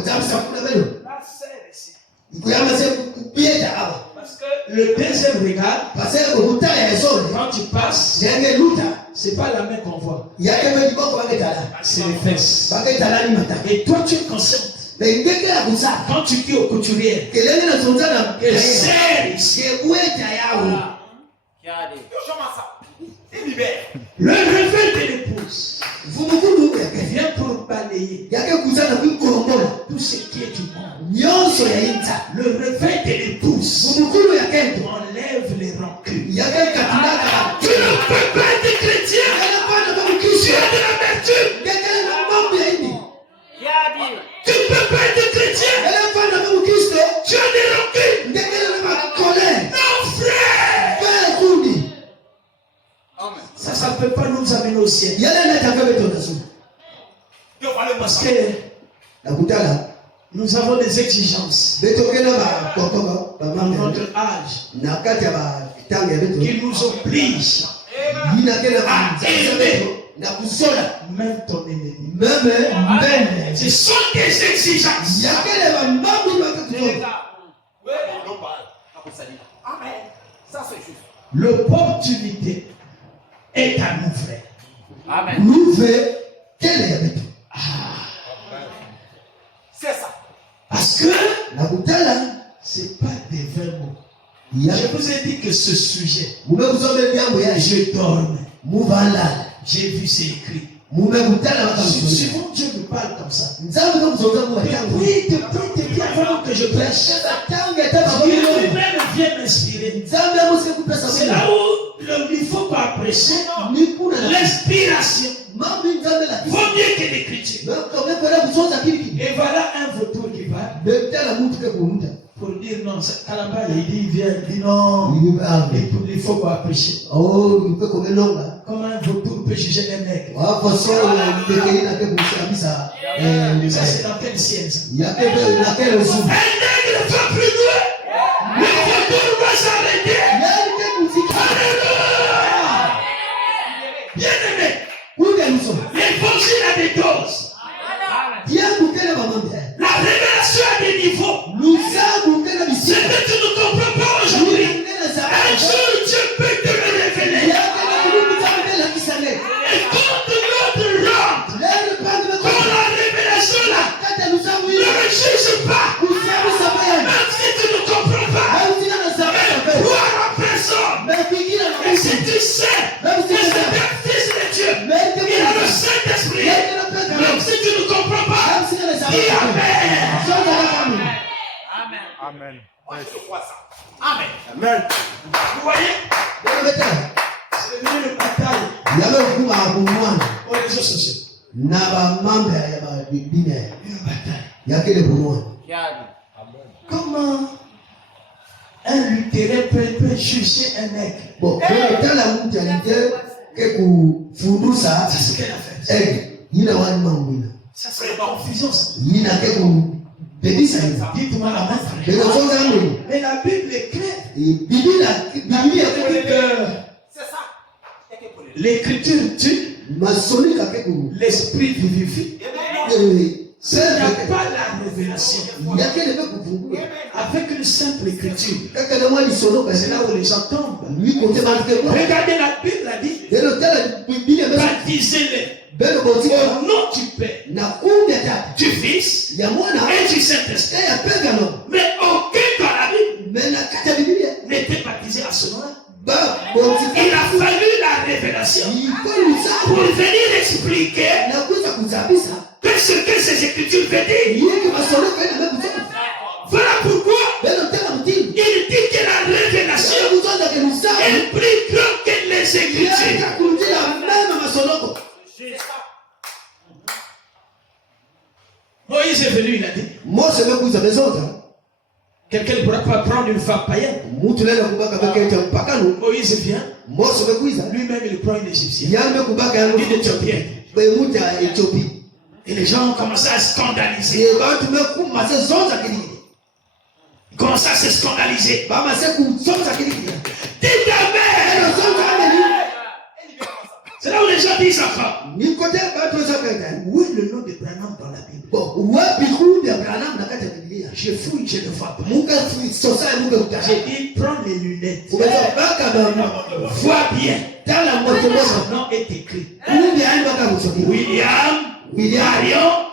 Parce que le deuxième regard, quand tu passes, c'est pas la main qu'on voit. C'est les fesses. Et toi, tu es consciente. Quand tu dis aux couturières, que serre ici. Le réveil de l'épouse vient pour balayer tout ce qui est du monde. Le réveil de l'épouse enlève les rancunes. Tu ne peux pas être chrétien. Tu as de l'amertume. Tu ne peux pas être chrétien. Tu as des rancunes. Non, frère. Ça ne peut pas nous amener au ciel. Parce que nous avons des exigences dans notre âge qui nous obligent à aimer même ton ennemi. Ce sont des exigences. L'opportunité est à nous, frère. Amen. C'est ça. Parce que c'est pas des vrais mots. Je vous ai dit que ce sujet, je dormais. J'ai vu c'est écrit. Souvent Dieu nous parle comme ça. Depuis avant que je prêche, Dieu lui-même vient m'inspirer. C'est là où il faut pas prêcher. L'inspiration vaut mieux que l'écriture. Et voilà un vautour qui va pour dire non, Kalamba, il dit non, il faut pas prêcher. Comment un vautour peut juger un mec? Ça c'est dans quel ciel ça? Un nègre va plus loin. Le vautour va s'arrêter. Alléluia. Bien aimé, l'évangile a des doses. La révélation a des niveaux. Ce que tu ne comprends pas aujourd'hui, un jour Dieu peut te le révéler. Et quand notre langue, quand la révélation là, ne le juge pas. Même si tu ne comprends pas, mais crois en personne. Et si tu sais que c'est un fils de Dieu, il a le Saint-Esprit, même si tu ne comprends pas, dis Amen. Amen. Moi, je crois ça. Amen. Amen. Vous voyez? C'est devenu une bataille. Aux réseaux sociaux. Une bataille. Comment un luthérien peut juger un mec? C'est ce qu'elle a fait. Ça serait confusion. Dites-moi la main. Mais la Bible est claire. C'est ça. L'écriture tue. L'esprit vivifie. S'il n'y a pas la révélation, avec une simple écriture, c'est là où les gens tombent. Regardez, la Bible a dit, baptisez-les au nom du Père, du Fils et du Saint-Esprit. Mais aucun dans la Bible n'était baptisé à ce nom-là. Il a fallu la révélation pour venir expliquer que ce que ces écritures veulent dire. Voilà pourquoi il dit que la révélation est plus grande que les écritures. Moïse est venu, il a dit. Quelqu'un ne pourra pas prendre une femme païenne. Moïse vient. Lui-même il prend une égyptienne. Une éthiopienne. Et les gens ont commencé à scandaliser. Ils commencent à se scandaliser. Dites Amen. C'est là où les gens disent encore. Où est le nom de Branham dans la Bible? Je fouille, je ne vois pas. J'ai dit, prends les lunettes. Vois bien. son nom est écrit. William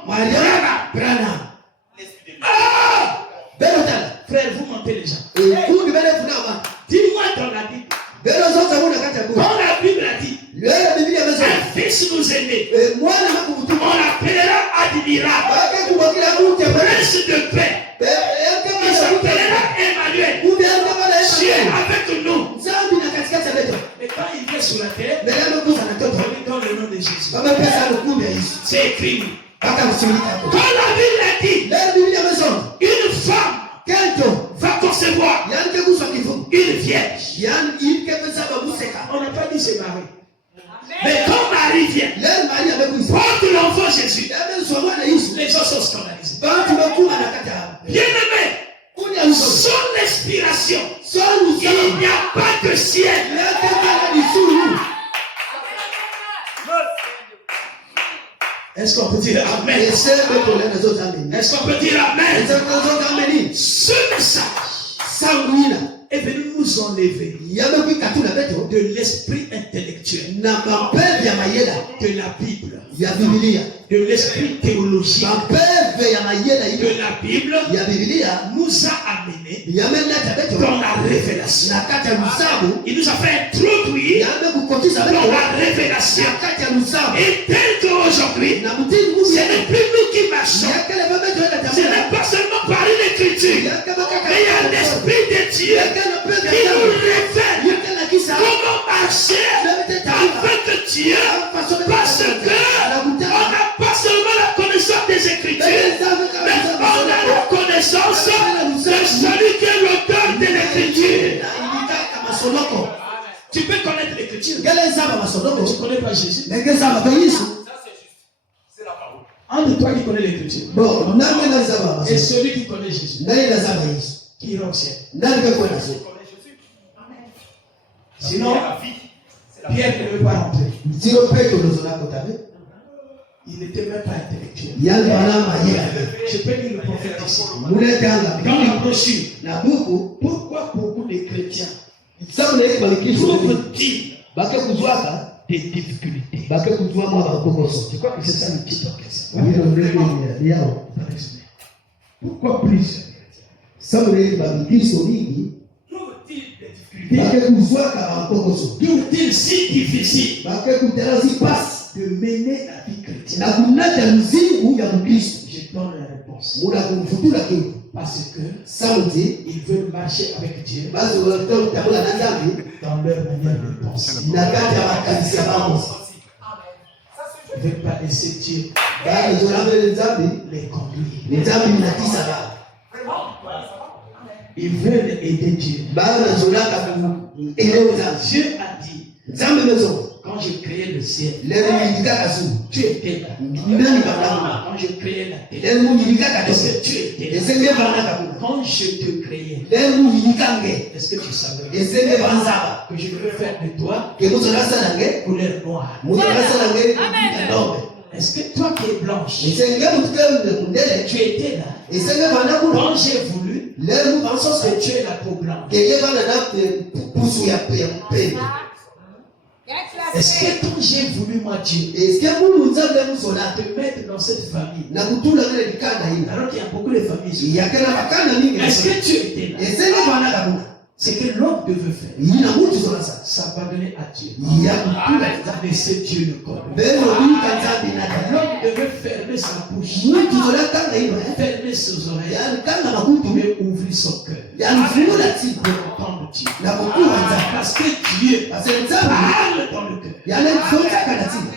Marion Branham. Ah! Frère, vous montez les gens. Dis-moi dans la Bible. Quand la Bible a dit, un fils nous est né, on l'appellera admirable, prince de paix, il s'appellera Emmanuel, Dieu avec nous. Et quand il vient sur la terre, on lui donne le nom de Jésus. C'est écrit. Quand la Bible a dit, une femme va concevoir une vierge. On n'a pas dit c'est Marie. Mais quand Marie vient, porte l'enfant Jésus, les gens sont scandalisés. Bien-aimés, sans l'inspiration, il n'y a pas de ciel. Est-ce qu'on peut dire Amen? Est-ce qu'on peut dire Amen? Ce message est venu nous enlever de l'esprit intellectuel, de la Bible, de l'esprit théologique, de la Bible, nous a amenés dans la révélation. Il nous a fait introduire dans la révélation. Et tel qu'aujourd'hui, ce n'est plus nous qui marchons. Ce n'est pas seulement par une écriture, mais il y a l'Esprit de Dieu qui nous révèle comment marcher avec Dieu, parce qu'on n'a pas seulement la connaissance des Écritures, mais on a la connaissance de celui qui est l'auteur de l'Écriture. Tu peux connaître l'Écriture, mais tu ne connais pas Jésus. Un de toi qui connaît l'Écriture et celui qui connaît Jésus, qui ira au ciel. Sinon, Pierre ne veut pas rentrer. Il n'était même pas intellectuel. Je peux dire le prophète ici. Dans la brochure, pourquoi beaucoup de chrétiens trouvent-ils des difficultés? Je crois que c'est ça le titre de question. Pourquoi plus Trouve-t-il si difficile de mener la vie chrétienne? Je donne la réponse. Parce que ils veulent marcher avec Dieu dans leur manière de penser. Ils ne veulent pas laisser Dieu les conduire. Ils veulent aider Dieu. Dieu a dit, quand je créais le ciel, tu étais là. Quand je créais la terre, tu étais là. Quand je te créais, est-ce que tu savais que je veux faire de toi couleur noire? Est-ce que toi qui es blanche, tu étais là? Quand j'ai voulu, que tu es la peau blanche. Est-ce que quand j'ai voulu moi Dieu te mettre dans cette famille, alors qu'il y a beaucoup de familles, est-ce que tu étais là? C'est que l'homme devait faire, s'abandonner à Dieu, laisser Dieu le corps. L'homme devait fermer sa bouche, fermer ses oreilles, mais ouvrir son cœur pour entendre Dieu. Parce que Dieu parle dans le cœur.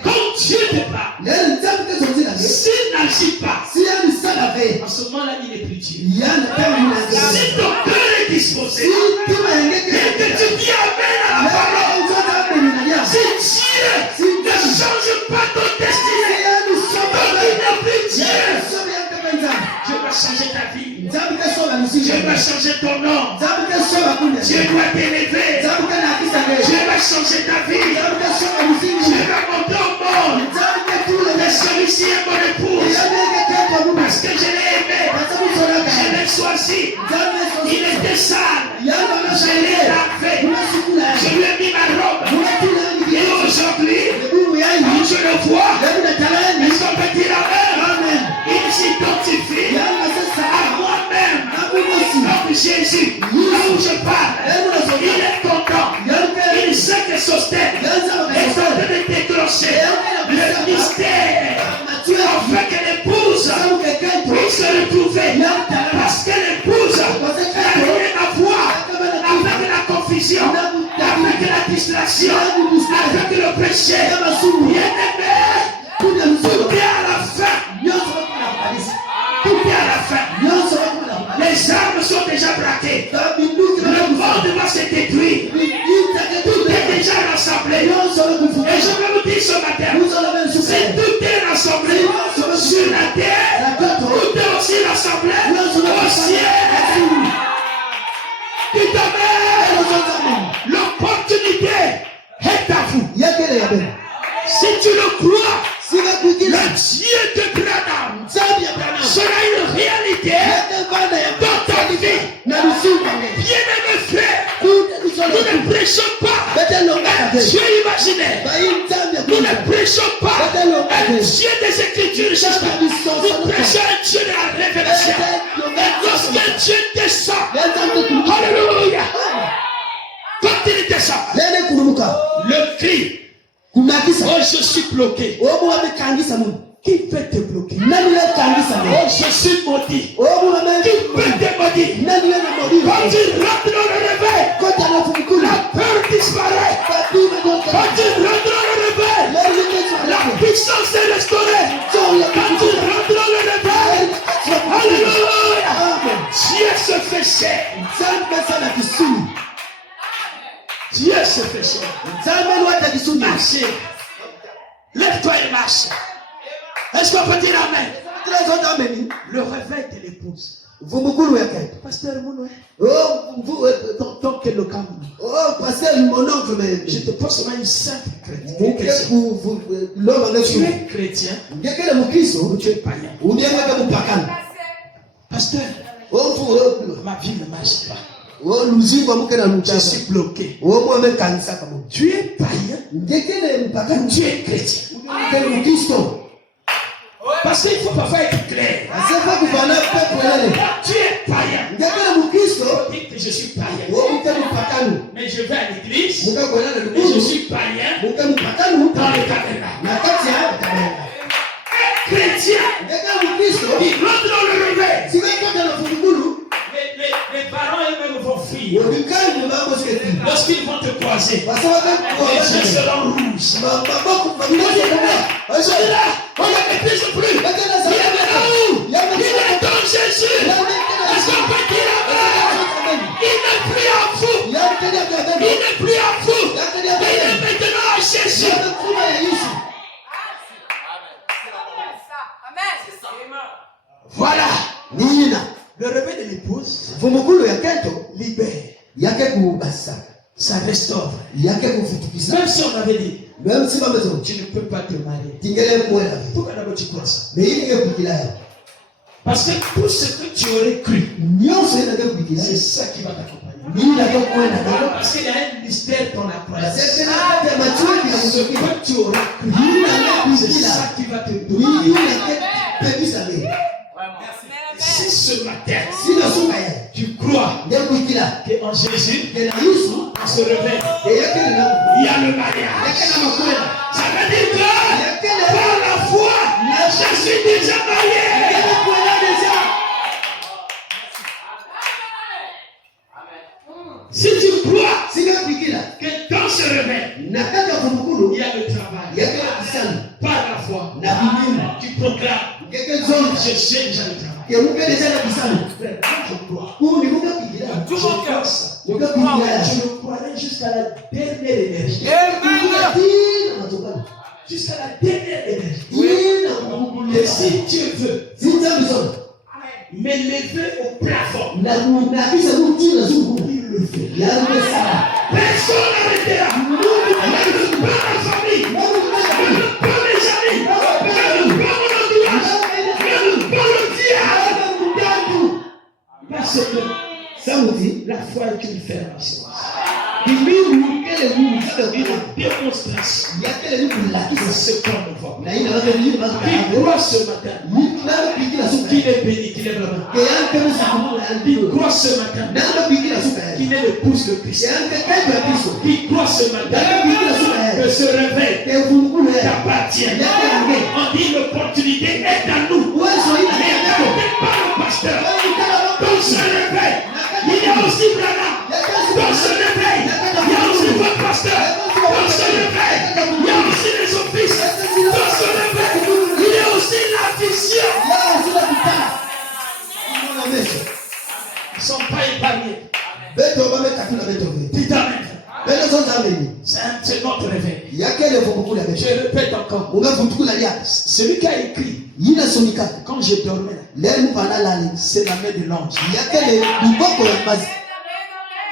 Quand Dieu te parle, s'il n'agit pas, en ce moment-là, il n'est plus Dieu. Si ton cœur est disposé, et que tu viens à la parole, si Dieu ne change pas ton destinée, donc il n'est plus Dieu. Dieu va changer ta vie. Dieu va changer ton nom. Dieu doit t'élever. Dieu va changer ta vie. Dieu va monter au monde. Mais celui-ci est mon épouse. Parce que je l'ai aimé. Je l'ai choisi. Il était sale. Je l'ai lavé. Je lui ai mis ma robe. Jésus, là où je parle, il est content. Il sait que son step est en train de déclencher le mystère afin que l'épouse puisse se retrouver. Parce que l'épouse n'a rien à voir avec la confusion, avec la distraction, avec le péché. Bien-aimé, tout est à la fin. Tout est à la fin. Les armes sont déjà braquées. Le monde va se détruire. Tout est déjà rassemblé. Et je veux vous dire ce matin, si tout est rassemblé sur la terre, tout est aussi rassemblé au ciel. L'opportunité est à vous. Si tu le crois, le Dieu de Branham sera une réalité dans ta vie. Bien-aimé frère, nous ne prêchons pas un Dieu imaginaire. Nous ne prêchons pas un Dieu des Écritures. Nous prêchons un Dieu de la révélation. Et lorsqu'un Dieu descend, alléluia, quand il descend, le cri, oh, je suis bloqué. Qui peut te bloquer? Oh, je suis maudit. Qui peut te maudire? Quand tu rentres dans le réveil, la peur disparaît. Quand tu rentres dans le réveil, la puissance est restaurée. Quand tu rentres dans le réveil, alléluia, Dieu se fait cher. Dieu se fait cher. Marchez. Lève-toi et marche. Est-ce qu'on peut dire amen? Le réveil de l'épouse. Pasteur Mounoé. Tant que le calme. Je te pose seulement une simple question. Tu es chrétien ou tu es païen? Pasteur, ma vie ne marche pas. Je suis bloqué. Tu es païen ou tu es chrétien? Parce qu'il faut parfois être clair. Tu es païen. Tu dis que je suis païen. Mais je vais à l'église et je suis païen dans le tabernacle. Un chrétien qui rentre dans le réveil. Les parents eux-mêmes vont fuir. Lorsqu'ils vont te croiser, les yeux seront rouges. On ne maîtrise plus. Il est maintenant où? Il est dans Jésus. Est-ce qu'on peut dire amen? Il n'est plus en vous. Il n'est plus en vous. Il est maintenant à Jésus. Voilà. Le réveil de l'épouse libère. Ça restaure. Même si on avait dit, tu ne peux pas te marier. Pourquoi d'abord tu crois ça? Parce que tout ce que tu aurais cru, c'est ça qui va t'accompagner. Parce qu'il y a un mystère dans la croyance. Ce que tu aurais cru, c'est ça qui va te donner. Si ce matin, tu crois qu'en Jésus, on se réveille, il y a le mariage. Ça veut dire que par la foi, je suis déjà marié. Si tu crois que dans ce réveil, il y a le travail, par la foi, tu proclames, je sais déjà le travail. Je le croirai jusqu'à la dernière énergie. Jusqu'à la dernière énergie. Et si Dieu veut m'élever au plafond, il le fait. Personne n'arrêtera. Même pas ma famille, même pas mes amis, même pas mon entourage, même pas le diable. Parce que la foi est une ferme assurance. Une démonstration de ce qu'on ne voit. Qui croit ce matin, qui est béni, qui qui lève la main. Qui croit ce matin qu'il est l'épouse de Christ. Qui croit ce matin que ce réveil t'appartient. On dit l'opportunité est à nous. Mais n'attendez pas le pasteur. Dans ce réveil, il y a aussi Branham. Dans ce réveil, il y a aussi votre pasteur. Dans ce réveil, il y a aussi les offices. Dans ce réveil, il y a aussi la vision. Ils ne sont pas épargnés. Dites amen. C'est notre réveil. Je répète encore. Celui qui a écrit, quand je dormais, c'est la main de l'ange.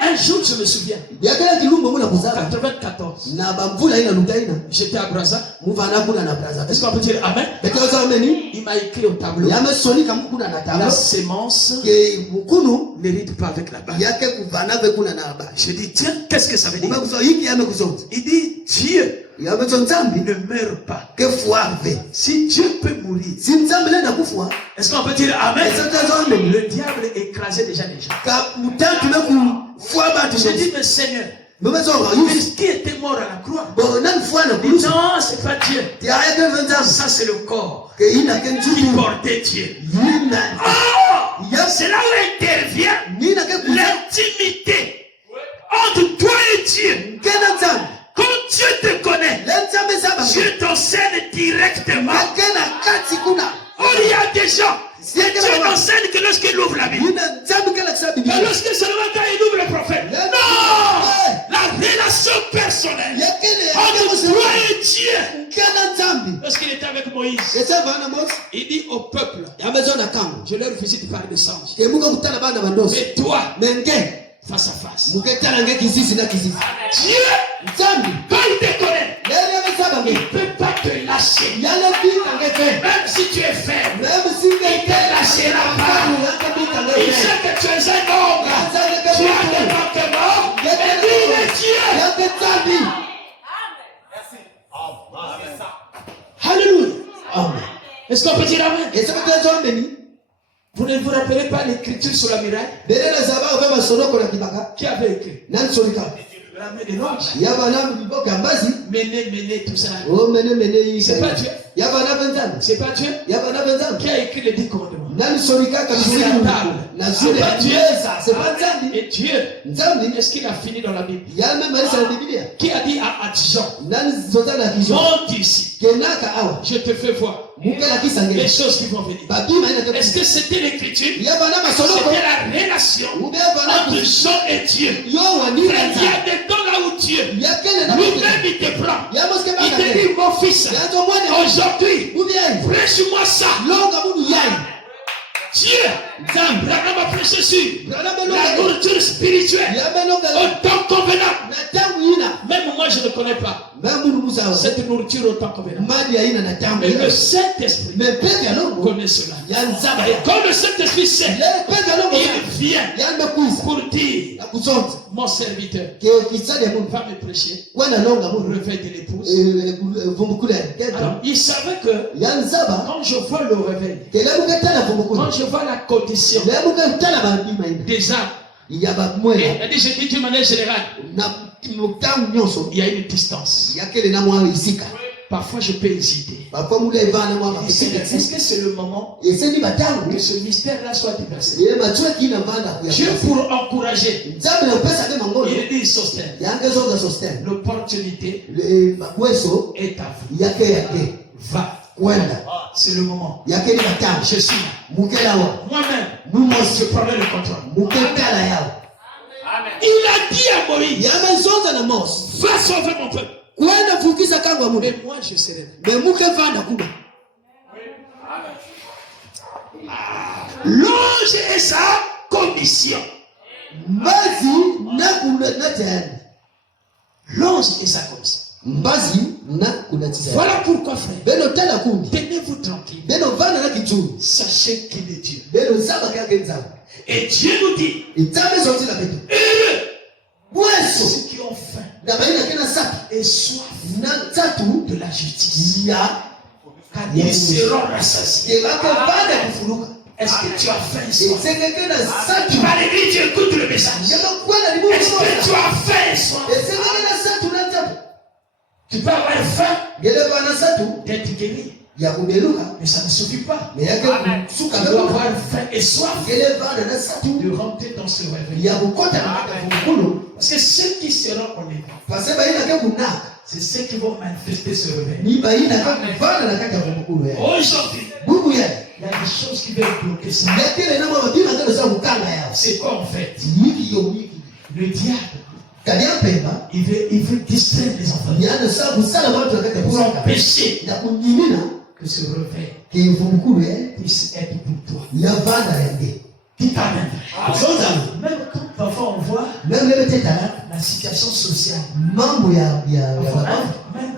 Un jour, je me souviens, 94, j'étais à Brazza. Est-ce qu'on peut dire amen? Il m'a écrit au tableau: la sémence n'hérite pas avec la balle. Je dis, tiens, qu'est-ce que ça veut dire? Il dit, Dieu ne meurt pas. Si Dieu peut mourir, est-ce qu'on peut dire amen? Le diable écrasait déjà les gens. J'ai dit, mais Seigneur, qui était mort à la croix? Non, c'est pas Dieu. Ça, c'est le corps qui portait Dieu. Oh, c'est là où intervient l'intimité entre toi et Dieu. Quand Dieu te connaît, Dieu t'enseigne directement. Oh, il y a des gens, Dieu n'enseigne que lorsqu'il ouvre la Bible. Que lorsque seulement quand il ouvre le prophète. Non! La relation personnelle entre toi et Dieu. Lorsqu'il était avec Moïse, il dit au peuple, je leur visite par des anges. Mais toi, face à face. Dieu, quand il te connaît, il ne peut pas te lâcher. Même si tu es faible, il ne te lâchera pas. Il sait que tu es un homme. Tu as des manquements. Mais lui, il est Dieu. Alléluia. Est-ce qu'on peut dire amen? Vous ne vous rappelez pas l'écriture sur la muraille? Qui avait écrit? La main de l'ange. Menez, tout ça. C'est pas Dieu. C'est pas Dieu. Qui a écrit les 10 commandements? Sur la table. C'est pas Dieu. Et Dieu, est-ce qu'il a fini dans la Bible? Qui a dit à Adjan, monte ici, je te fais voir les choses qui vont venir? Est-ce que c'était l'écriture? C'était la relation entre Jean et Dieu. Il y a des temps là où Dieu lui-même il te prend. Il te dit, mon fils, aujourd'hui, prêche-moi ça. Dieu, Branham a prêché sur la nourriture spirituelle au temps convenable. Même moi je ne connais pas cette nourriture au temps convenable. Mais le Saint-Esprit connaît cela. Et quand le Saint-Esprit sait, il vient pour dire, mon serviteur va me prêcher le réveil de l'épouse. Alors il savait que quand je vois le réveil, quand je vois la condition des âmes, et je dis d'une manière générale, il y a une distance. Parfois je peux hésiter. Est-ce que c'est le moment que ce mystère-là soit déversé? Dieu pour encourager, il dit Sostène. L'opportunité est à vous. Va. C'est le moment. Je suis moi-même. Je prendrai le contrôle. Il a dit à Moïse, va sauver mon peuple. Mais moi je serai. L'ange est sa condition. L'ange est sa condition. Voilà pourquoi, frère, tenez-vous tranquille. Sachez qu'il est Dieu. Et Dieu nous dit, heureux ceux qui ont faim et soif de la justice, car ils seront rassasiés. Est-ce que tu as faim soif? Tu vas aller dire, tu écoutes le message. Est-ce que tu as faim soif? Tu peux avoir faim d'être guéri. Mais ça ne suffit pas. Tu dois avoir faim et soif de rentrer dans ce réveil. Parce que ceux qui seront en état, c'est ceux qui vont manifester ce réveil. Aujourd'hui, il y a des choses qui veulent bloquer ça. C'est quoi en fait? Le diable, il veut distraire les enfants pour empêcher que ce réveil puisse être pour toi. Dis amen. Même quand parfois on voit la situation sociale, même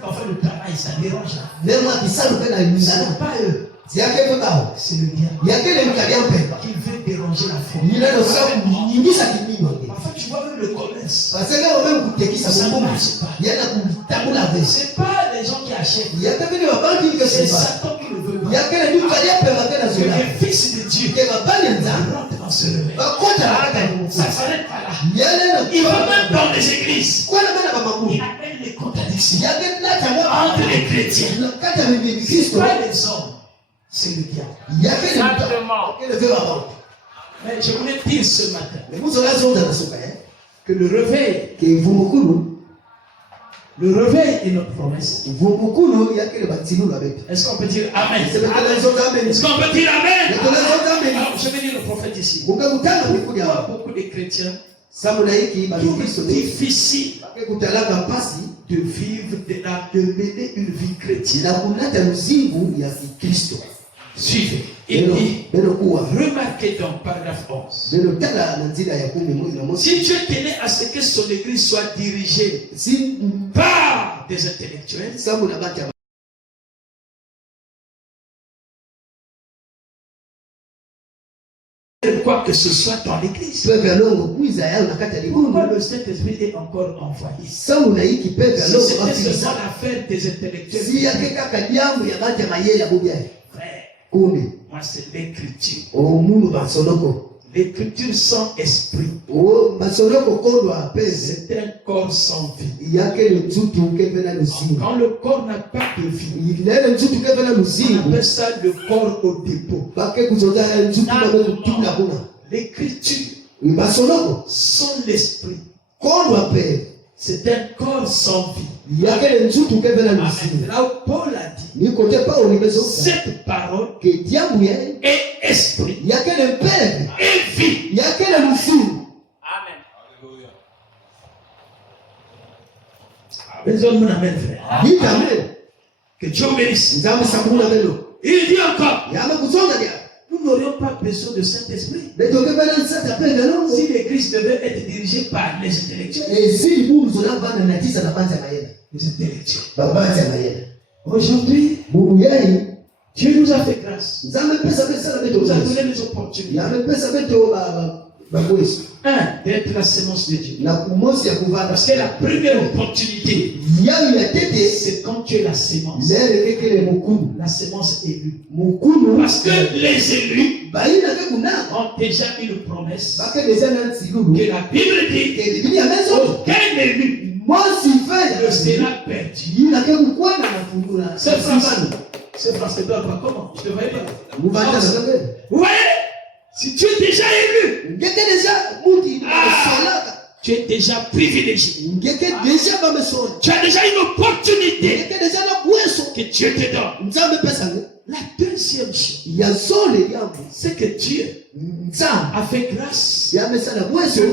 parfois le travail, ça dérange. C'est pas eux. C'est le diable qui veut déranger la foi. Parfois tu vois même le commerce. Ça ne marche pas. C'est pas les gens qui achètent. C'est Satan qui le veut. Que les fils de Dieu rentrent dans ce réveil. Ça ne s'arrête pas là. Il va même dans les églises. Il appelle les contradictions entre les chrétiens. C'est pas les hommes. C'est le diable. Mais je voulais dire ce matin que le réveil est notre promesse. Est-ce qu'on peut dire Amen? Est-ce qu'on peut dire Amen? Alors, je vais dire le prophète ici. Pourquoi beaucoup de chrétiens c'est difficile de vivre, de mener une vie chrétienne? Suivez. Il dit, remarquez donc, paragraphe 11. Si Dieu tenait à ce que son église soit dirigée par des intellectuels, quoi que ce soit dans l'église, pourquoi le Saint-Esprit est encore envoyé? Si c'était seulement l'affaire des intellectuels, moi c'est l'écriture. L'écriture sans esprit, c'est un corps sans vie. Quand le corps n'a pas de vie, on appelle ça le corps au dépôt. L'écriture sans l'esprit, c'est un corps sans vie. Là où Paul a dit, cette parole est esprit et vie. Amen. Amen, frère. Que Dieu bénisse. Il dit encore, nous n'aurions pas besoin de Saint-Esprit si l'église devait être dirigée par les intellectuels. Aujourd'hui, Dieu nous a fait grâce. Il nous a donné les opportunités. D'être la sémence de Dieu. Parce que la première opportunité, c'est quand tu es la sémence. La sémence élue. Parce que les élus ont déjà une promesse. Que la Bible dit aucun élu ne sera perdu. C'est France de pas comment? Je te voyais pas. Vous voyez? Si tu es déjà élu, tu es déjà privilégié. Tu as déjà une opportunité que Dieu te donne. La deuxième chose, c'est que Dieu a fait grâce de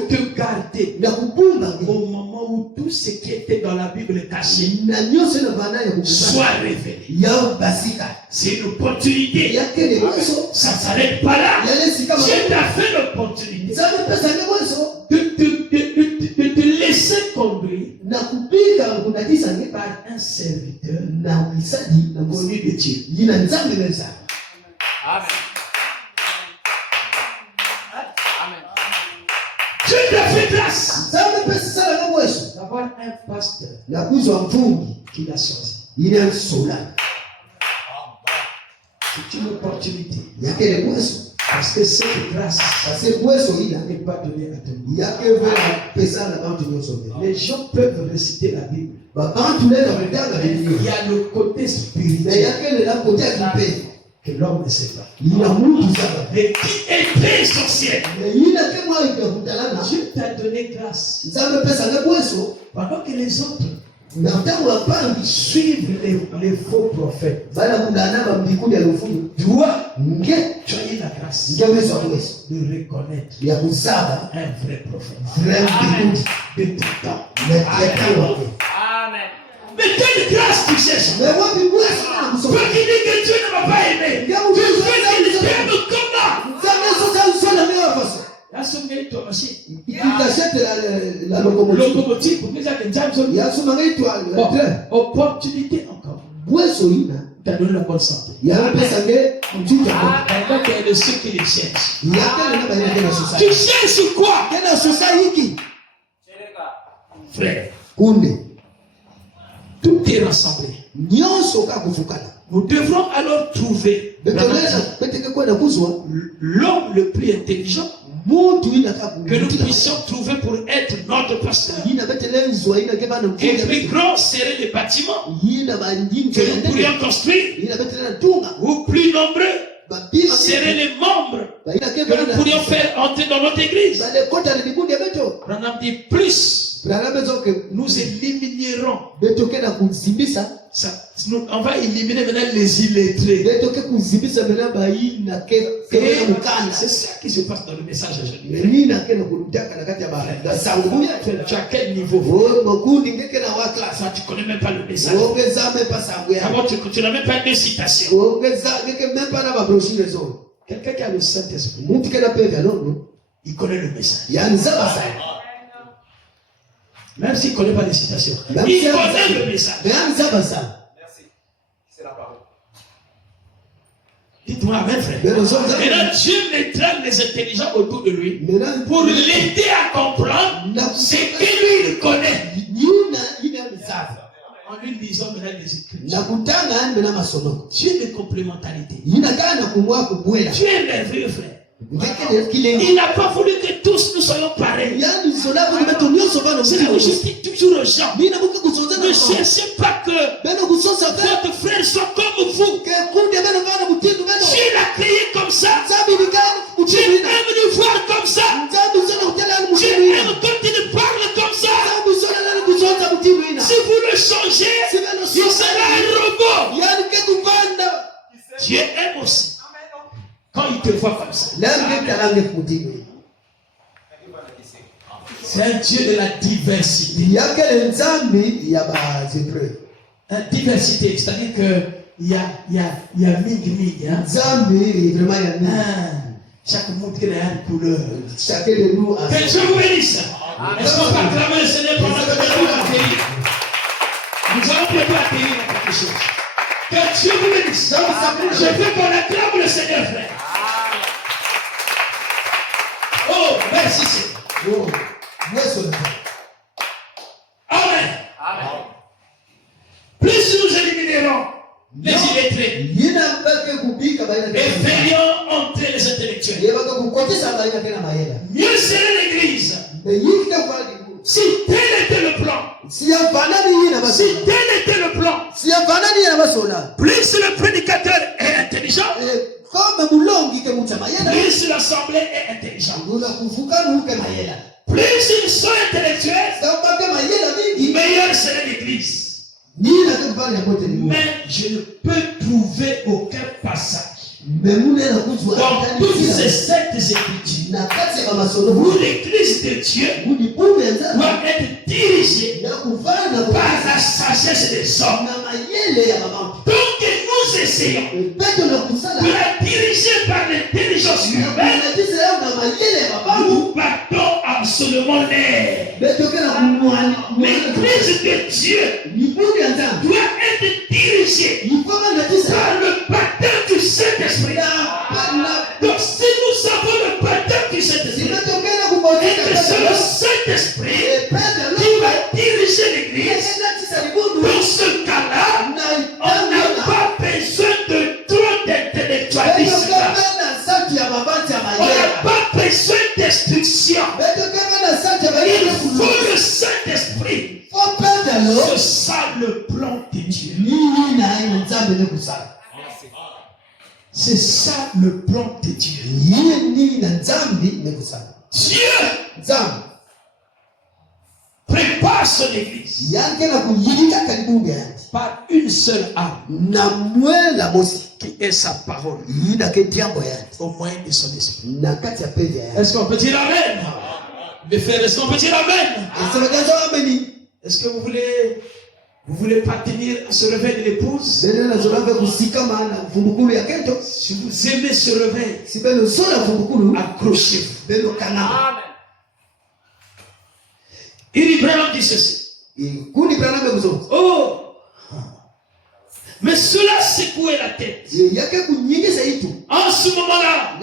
te garder au moment où tout ce qui était dans la Bible caché soit révélé. C'est une opportunité. Ça ne s'arrête pas là. Dieu t'a fait l'opportunité de te laisser conduire par un serviteur connu de Dieu. Amen. Dieu t'a fait grâce d'avoir un pasteur qui l'a choisi. C'est une opportunité. Parce que cette grâce n'est pas donnée à tout le monde. Les gens peuvent réciter la Bible. Il y a le côté spirituel que l'homme ne sait pas. Mais qui est très essentiel. Dieu t'a donné grâce. Pendant que les autres suivent les faux prophètes, tu as eu la grâce de reconnaître un vrai prophète. De tout temps. Amen. Mais quelle grâce tu cherches? Toi qui dis que Dieu ne m'a pas aimé, tu veux qu'il t'aime comment? La locomotive, opportunité encore. Tu as donné la bonne santé. Il y a de ceux qui les cherchent. Tu cherches quoi? Frère, tout est rassemblé. Nous devrons alors trouver l'homme le plus intelligent que nous puissions trouver pour être notre pasteur. Et plus grand serait les bâtiments que nous pourrions construire, ou plus nombreux seraient les membres que nous pourrions faire entrer dans notre église. Branham dit plus nous éliminerons. On va éliminer maintenant les illettrés. C'est ça qui se passe dans le message aujourd'hui. Tu as quel niveau? Tu ne connais même pas le message. Tu n'as même pas de citation. Quelqu'un qui a le Saint-Esprit, il connaît le message. Même s'il ne connaît pas les citations, il connaît le message. Merci. C'est la parole. Dites-moi amen, frère. Et là, Dieu mettra les intelligents autour de lui pour l'aider à comprendre ce que lui il connaît. En lui lisant maintenant les Écritures. Dieu est complémentarité. Dieu est merveilleux, frère. Il n'a pas voulu que tous nous soyons pareils. C'est là où je dis toujours aux gens, ne cherchez pas que votre frère soit comme vous. Dieu l'a créé comme ça. Dieu aime nous voir comme ça. Dieu aime quand il parle comme ça. Si vous le changez, il sera un robot. Dieu aime aussi quand il te voit comme ça. C'est un Dieu de la diversité. Diversité, c'est-à-dire qu'il y a mille. Chaque monde qui a une couleur. Que Dieu vous bénisse. Est-ce qu'on peut acclamer le Seigneur pendant que nous allons atterrir? Nous allons bientôt atterrir dans quelque chose. Que Dieu vous bénisse. Je veux qu'on acclame le Seigneur, frère. Oh, merci Seigneur. Amen. Plus nous éliminerons les illettrés et ferions entrer les intellectuels, mieux serait l'église. Si tel était le plan, plus le prédicateur est intelligent, plus l'assemblée est intelligente. Plus ils sont intellectuels, meilleure serait l'église. Mais je ne peux trouver aucun passage dans toutes ces sept écritures où l'église de Dieu doit être dirigée par la sagesse des hommes. Donc nous essayons de la diriger par l'intelligence humaine. Nous battons absolument l'air. L'église de Dieu doit être dirigée par le baptême du Saint-Esprit. Donc si nous avons le baptême du Saint-Esprit, et que c'est le Saint-Esprit qui va diriger l'église, dans ce cas-là, on n'a pas besoin de trop d'intellectualisme. On n'a pas besoin d'instruction. Il faut le Saint-Esprit. C'est ça le plan de Dieu. C'est ça le plan de Dieu. Dieu prépare son église par une seule âme qui est sa parole au moyen de son esprit. Est-ce qu'on peut dire amen? Mes frères, est-ce qu'on peut dire amen? Est-ce que vous voulez pas tenir à ce réveil de l'épouse? Si vous aimez ce réveil, accrochez-vous. Il dit ceci. Oh! Mais cela secouait la tête. En ce moment-là,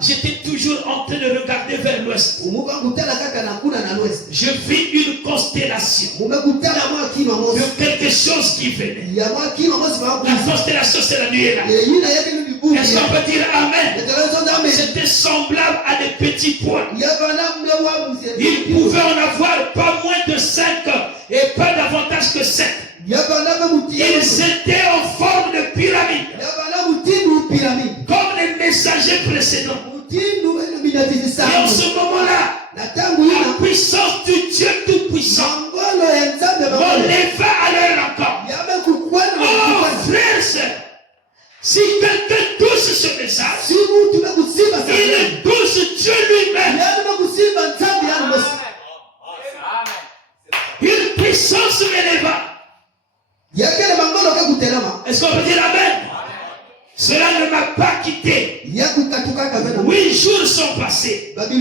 j'étais toujours en train de regarder vers l'ouest. Je vis une constellation de quelque chose qui venait. La constellation, c'est la nuée là. Est-ce qu'on peut dire amen? C'était semblable à des petits points. Il pouvait en avoir pas moins de 5 et pas davantage que 7. Ils étaient en forme de pyramide. Comme les messagers précédents. Et en ce moment-là, la puissance du Dieu Tout-Puissant m'enleva à leur encore. Oh, frères et sœurs, si quelqu'un touche ce message, il touche Dieu lui-même. Une puissance m'éleva. Est-ce qu'on peut dire amen? Cela ne m'a pas quitté. 8 jours sont passés. Il dit,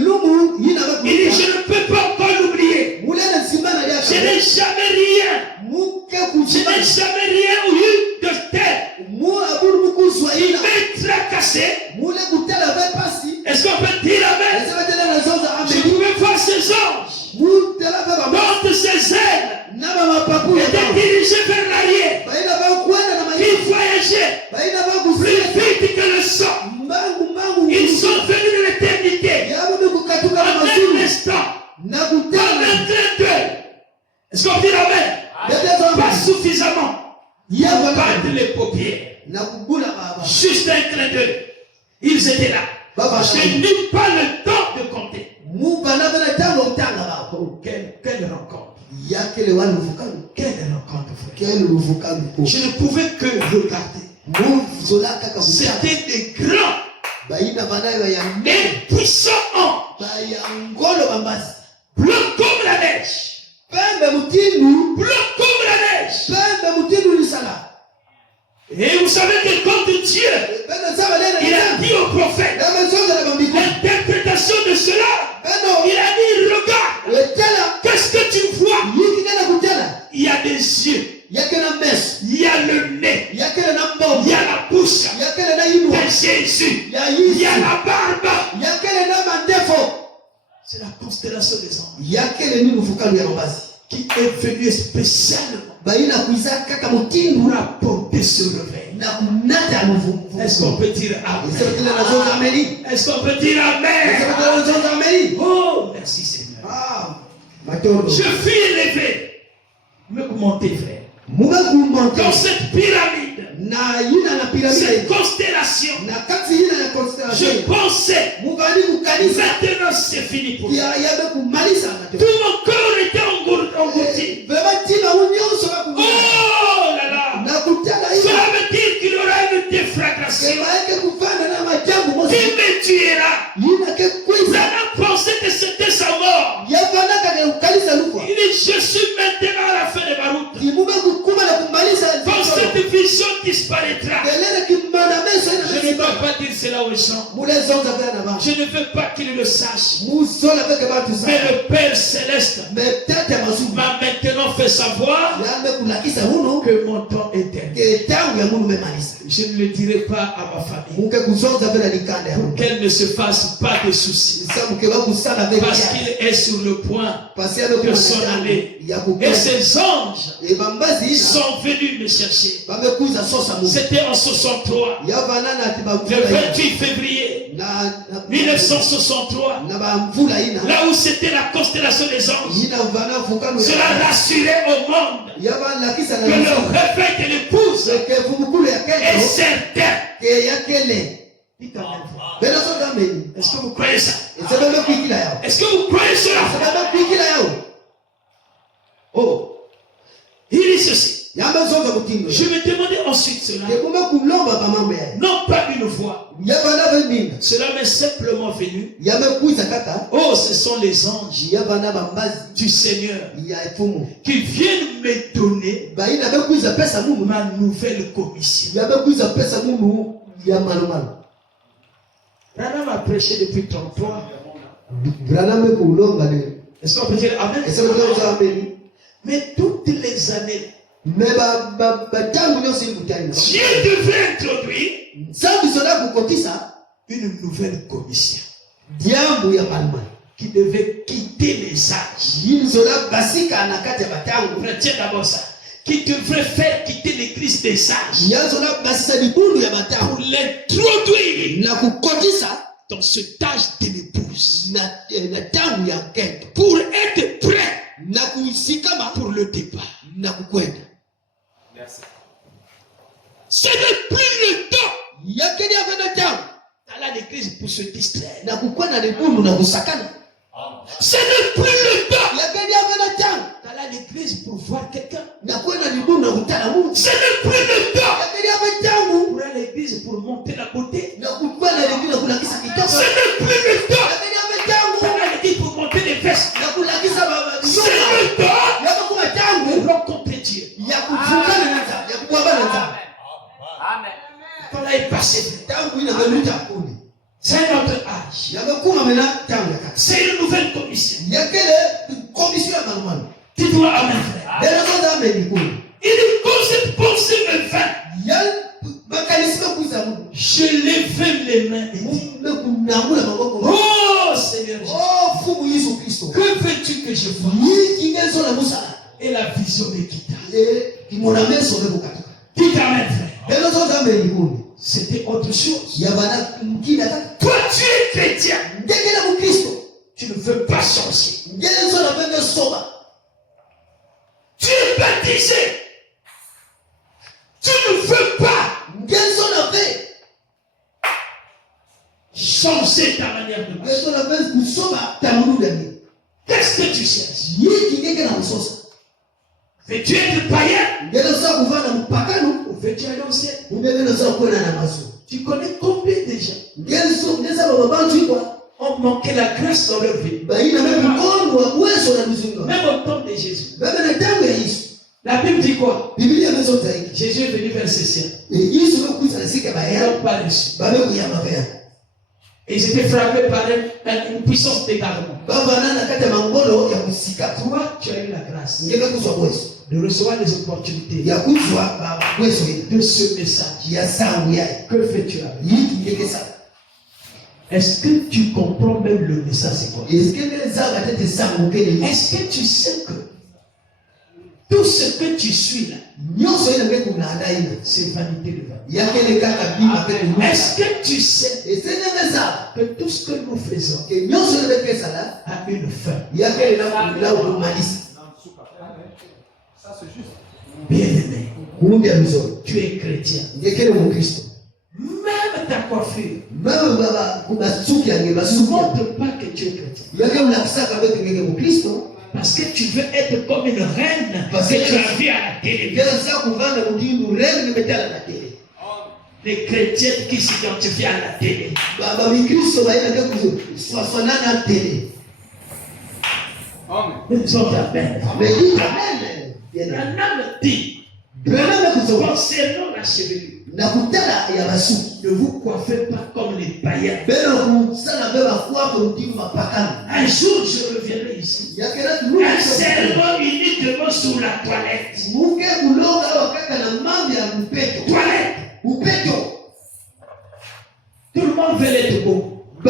je ne peux pas encore l'oublier. Je n'ai jamais rien eu de tel qui m'est tracassé. Est-ce qu'on peut dire amen? Je pouvais voir ces anges porter ses ailes étaient dirigés vers l'arrière. Ils voyageaient plus vite que le son. Ils sont venus de l'éternité. En un instant, en un clin d'œil. Est-ce qu'on dit amen? Pas suffisamment. Pour battre les paupières. Juste un clin d'œil. Ils étaient là. Je n'ai pas le temps de compter. Quelle rencontre. Quelle rencontre, frère. Je ne pouvais que regarder. C'était des grands et puissants anges. Blancs comme la neige. Blancs comme la neige. Et vous savez que quand Dieu il a dit au prophète l'interprétation de cela, il a dit regarde, qu'est-ce que tu vois? Il y a des yeux, il y a le nez, il y a la bouche de Jésus, il y a la barbe. C'est la constellation des anges qui est venue spécialement pour apporter ce réveil. Est-ce qu'on peut dire amen? Est-ce qu'on peut dire amen? Oh, merci Seigneur. Je fus élevé. Mais montez, frère. Dans cette pyramide, cette constellation, je pensais, maintenant c'est fini pour moi. Tout mon corps était engourdi. Oh là là! Cela veut dire qu'il y aura une déflagration qui me tuera. Branham pensait que c'était sa mort. Il dit, je suis maintenant à la fin de ma route. Quand cette vision disparaîtra, je ne vais pas dire cela aux gens. Je ne veux pas qu'ils le sachent. Mais le Père Céleste m'a maintenant fait savoir que mon temps est terminé. Je ne le dirai pas à ma famille pour qu'elle ne se fasse pas de soucis, parce qu'il est sur le point de s'en aller. Et ces anges sont venus me chercher. C'était en 63, le 28 février 1963, là où c'était la constellation des anges, cela rassurait au monde que le réveil de l'épouse est certain. Est-ce que vous croyez ça? Est-ce que vous croyez cela? Oh, il dit ceci. Je me demandais ensuite cela. Non pas une voix. Cela m'est simplement venu. Oh, ce sont les anges du Seigneur qui viennent me donner ma nouvelle commission. Branham a prêché depuis 33. Est-ce qu'on peut dire Amen? Mais toutes les années, Dieu devait introduire une nouvelle commission qui devait quitter les âges. Retiens d'abord ça. Qui devrait faire quitter l'église des âges pour l'introduire dans ce âge de l'épouse pour être prêt pour le départ. Merci. Ce n'est plus le temps d'aller à l'église pour se distraire. Ce n'est plus le temps d'aller à l'église pour voir quelqu'un. Ce n'est plus le temps pour aller à l'église pour monter la beauté. Ce n'est plus le temps d'aller à l'église pour monter les fesses. C'est le temps de rencontrer Dieu. Amen. Quand là est passé, c'est un autre âge. C'est une nouvelle commission. Dis-toi Amen, frère. Il dit comme cette pensée me vint, je levai les mains et dis, oh Seigneur Jésus, que veux-tu que je fasse? Et la vision me quitta. Dis Amen, frère. C'était autre chose. Toi, tu es chrétien. Tu ne veux pas changer. Tu es baptisé. Tu ne veux pas changer ta manière de marcher. Qu'est-ce que tu cherches? Veux-tu être païen? Ou veux-tu aller au ciel? Tu connais combien de gens ont manqué la grâce dans leur vie? Même au temps de Jésus. La Bible dit quoi? Jésus est venu vers ses siens. Ils n'ont pas reçu. Et ils étaient frappés par une puissance d'égarement. Toi, tu as eu la grâce de recevoir les opportunités de ce message. Que fais-tu avec? Est-ce que tu comprends même le message? C'est quoi? Est-ce que tu sais que tout ce que tu suis là, c'est vanité de vanité? Est-ce que tu sais que tout ce que nous faisons a une fin? Ça, c'est juste. Bien-aimé, tu es chrétien. Même ta coiffure ne montre pas que tu es chrétien. Parce que tu veux être comme une reine que tu as vu à la télé. Les chrétiens qui s'identifient à la télé. Ils ont Amen. Un homme dit concernant la chevelure, ne vous coiffez pas comme les païens. Un jour je reviendrai ici. Un serment uniquement sur la toilette. Toilette. Tout le monde veut être beau. Tout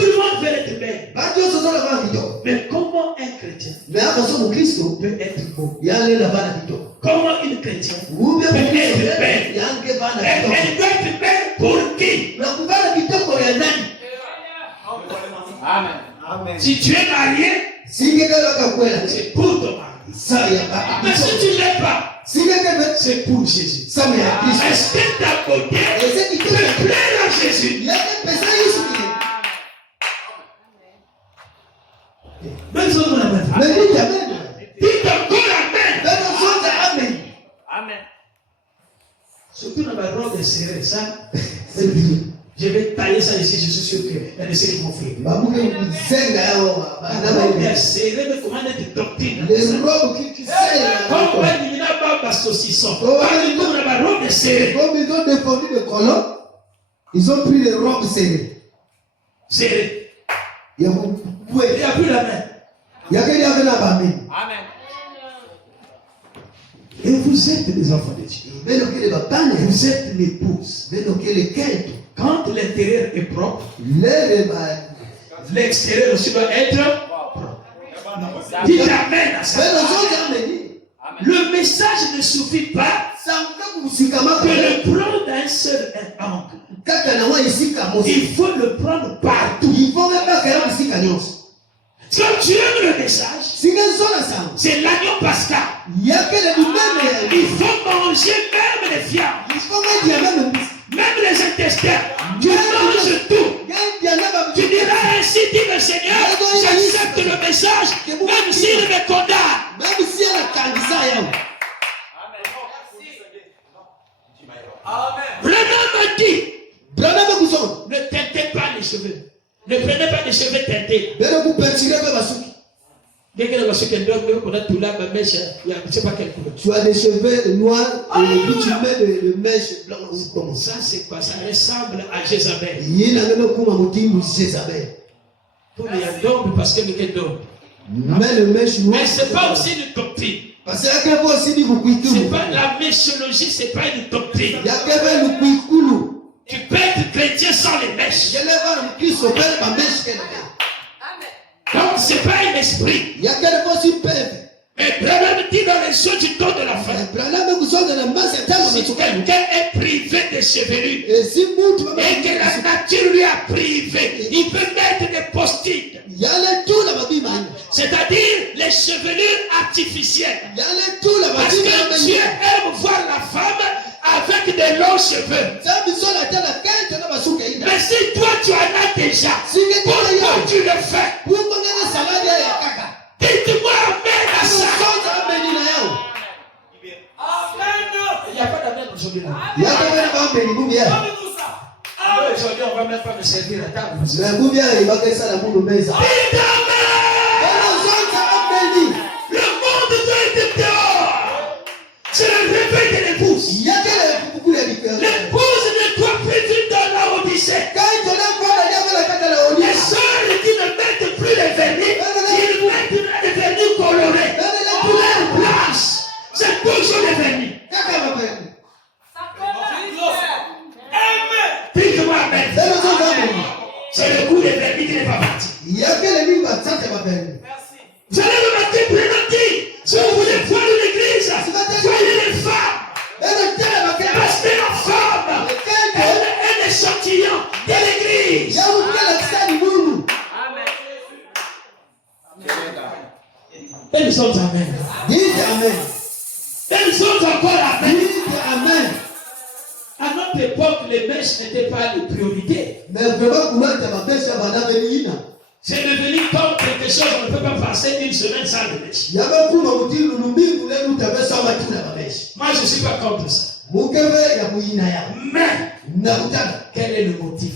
le monde veut être belle. Mais comment un chrétien peut être beau? Comment une chrétienne peut être belle? Elle doit être belle pour qui? Amen. Si tu es marié, c'est pour ton mari. Mais si tu ne l'es pas, c'est pour Jésus. Est-ce que ta beauté peut plaire à Jésus? Dites encore Amen. Amen. Surtout dans ma robe serrée, ça, je vais tailler ça ici, je suis sûr que la décès vont faire. La robe est serrée, mais comment est de doctrine? Comme on va éliminer ma saucisson. Ma robe est serrée. Comme ils ont défendu le colon, ils ont pris les robes serrées. Serrées. Il n'y a plus la main. Il y a quelqu'un qui avait la main. Amen. Et vous êtes des enfants de Dieu. Vous êtes l'épouse. Quand l'intérieur est propre, l'extérieur aussi doit être propre. Dites Amen à ça. Le message ne suffit pas que le prendre d'un seul angle. Il faut le prendre partout. Si tu aimes le message, c'est l'agneau pascal. Il faut manger même les viandes, même les intestins. Tu manges tout. Tu diras ainsi, dit le Seigneur, j'accepte le message, même s'il me condamne. Branham m'a dit, ne teintez pas les cheveux. Ne prenez pas des cheveux teintés. Dès que tu as des cheveux noirs et puis tu mets le mèche blanc. Ça c'est quoi? Ça ressemble à Jézabel. Parce que le d'homme. Mais c'est pas aussi une doctrine. C'est pas la mèchologie, c'est pas une doctrine. Tu peux être chrétien sans les mèches. Donc c'est pas un esprit. Mais Branham dit dans les choses du temps de la fin, si quelqu'un est privé de chevelure et que la nature lui a privé, il peut mettre des post-it. C'est-à-dire les chevelures artificielles. Parce que Dieu aime voir la femme avec des longs cheveux. Mais si toi tu en as déjà, pourquoi tu le fais? Dites-moi Amen à ça. Il n'y a pas d'amen aujourd'hui là. Aujourd'hui on ne va même pas me servir à table. Dites Amen. Le monde doit être dehors. C'est le réveil de l'épouse. L'épouse ne doit plus vivre dans la Odyssée. Les sœurs qui ne mettent plus les vernis, ils mettent les vernis colorés. Couleur blanche. C'est toujours les vernis. Dites-moi Amen. C'est le coup des vernis qui n'est pas parti. Vous allez me mettre prénoté. Si vous voulez voir l'église, voyez les femmes. Parce que la femme, elle est l'échantillon de l'église. Elles sont Amen. Elles sont encore Amen. À notre époque, les mèches n'étaient pas les priorités. C'est devenu comme quelque chose, on ne peut pas passer une semaine sans les mèches. Moi, je ne suis pas contre ça. Mais, quel est le motif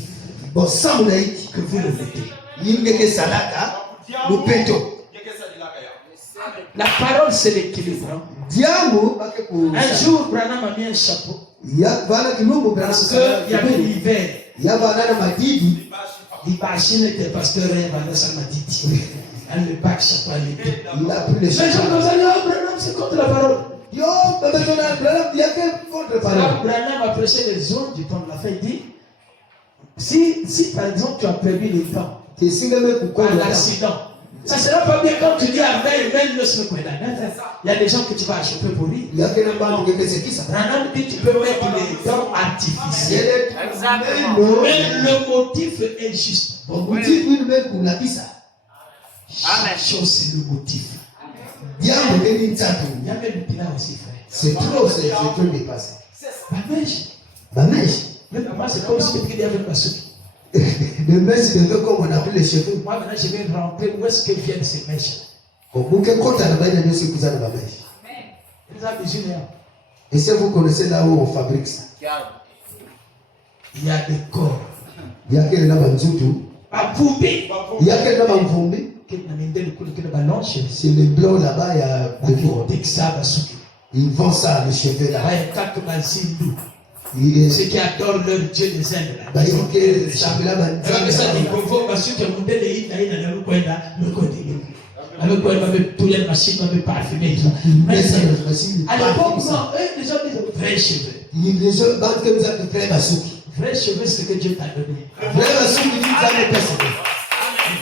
que vous le mettez? La parole, c'est l'équilibre. Un jour, Branham a mis un chapeau. Parce qu'il y avait l'hiver. L'imagine que le pasteur Vanessa m'a dit. Elle ne pas chapeau à l'été. Il a pris les chapeaux. Les gens ont dit, Branham, c'est contre la parole. Branham a prêché les ondes du temps de la fin. Il dit, si par exemple tu as perdu les temps, un accident, Ça sera pas bien quand tu dis Amen, mais ne se Il y a des gens que tu vas acheter pour lui. Il y a quelqu'un qui peut se dire ça. Branham dit tu peux mettre les dents artificielles. Exactement. Mais le motif est juste. Bon motif, oui, mais pour la vie, ça. Chaque chose, c'est le motif. Diable est une Il y a même le pilat aussi, frère. c'est trop dépassé. La mèche. Même moi, c'est comme si tu avec ma soupe. Le mèche, c'est un peu comme on appelle les cheveux. Moi, maintenant, je vais rentrer où est-ce que viennent ces mèches. Bon, vous qui comptez à la main, il y a ce que vous avez la mèche. Et si vous connaissez là où on fabrique ça, il y a des corps. il y a quelqu'un dans Nzoutou. Il y a quelqu'un dans Mvumbi. C'est le blanc là-bas, il y a des corps. Ils vendent ça, les cheveux là. Ceux qui adorent leur Dieu des Indes. Bah, il faut que ça me l'a ça dit, il faut parce que mon Dieu est là, le coin là, le côté. Avec quoi il va me pouler la machine, il va me parfumer. Mais à l'époque, non, les gens disent vrais cheveux. Les gens, quand vous avez fait ma soupe. Vrais cheveux, c'est ce que Dieu t'a donné. Vrai ma soupe, il dit jamais personne.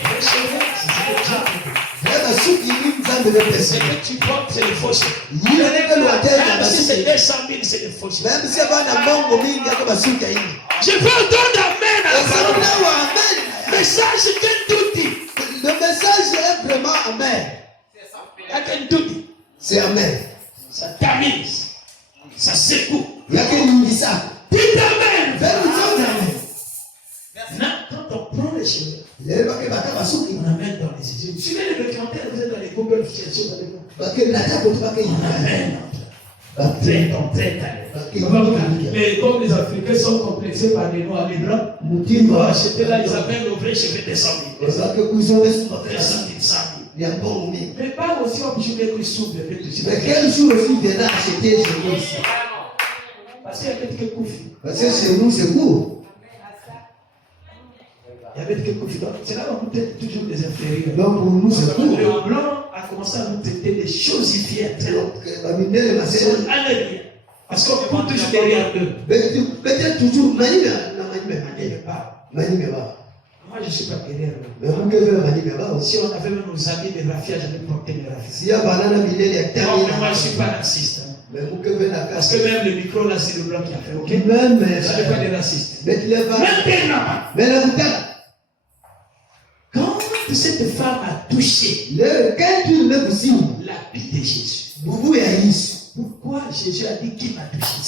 Vrais cheveux, c'est ce que Dieu t'a donné. Vrai ma soupe, il dit jamais personne. Ce que tu portes, c'est les faux cheveux. Même si c'est 200 000, c'est les faux cheveux. Même si on a un bon il y a comme ma soupe. Je veux entendre Amen à la parole. Le message est tout dit. Le message est vraiment Amen. Il y a qu'un tout dit. C'est Amen. Ça tamise. Ça secoue. Il y a qu'un dit ça. Dites Amen. Fais-le Maintenant, quand on prend les cheveux, on amène dans les yeux. Suivez les documentaires, vous êtes dans les Google, on amène. Mais comme les Africains sont complexés par les Noirs, les Blancs, ils vont acheter là, ils appellent le vrai cheveux des 100 000. Mais pas aussi obligé que soupe de fait. Mais quel jour aussi viendra acheter chez nous? Parce qu'il y a quelques coups. Parce que chez nous, c'est court. Il y avait quelques coups. C'est là qu'on traite toujours des inférieurs. Donc pour nous, c'est court. Le blanc a commencé à nous traiter des chosifières. Alléluia. Parce qu'on compte toujours derrière eux. Peut-être toujours, Moi, je ne suis pas derrière eux. Si on avait même nos amis de raffia, j'avais porté les raffias. Moi, je ne suis pas raciste. Parce que même le micro là, c'est le blanc qui a fait. Ok? Je ne suis pas des racistes. Maintenant, quand cette femme a touché l'habit de Jésus, pourquoi Jésus a dit qu'il m'a touché?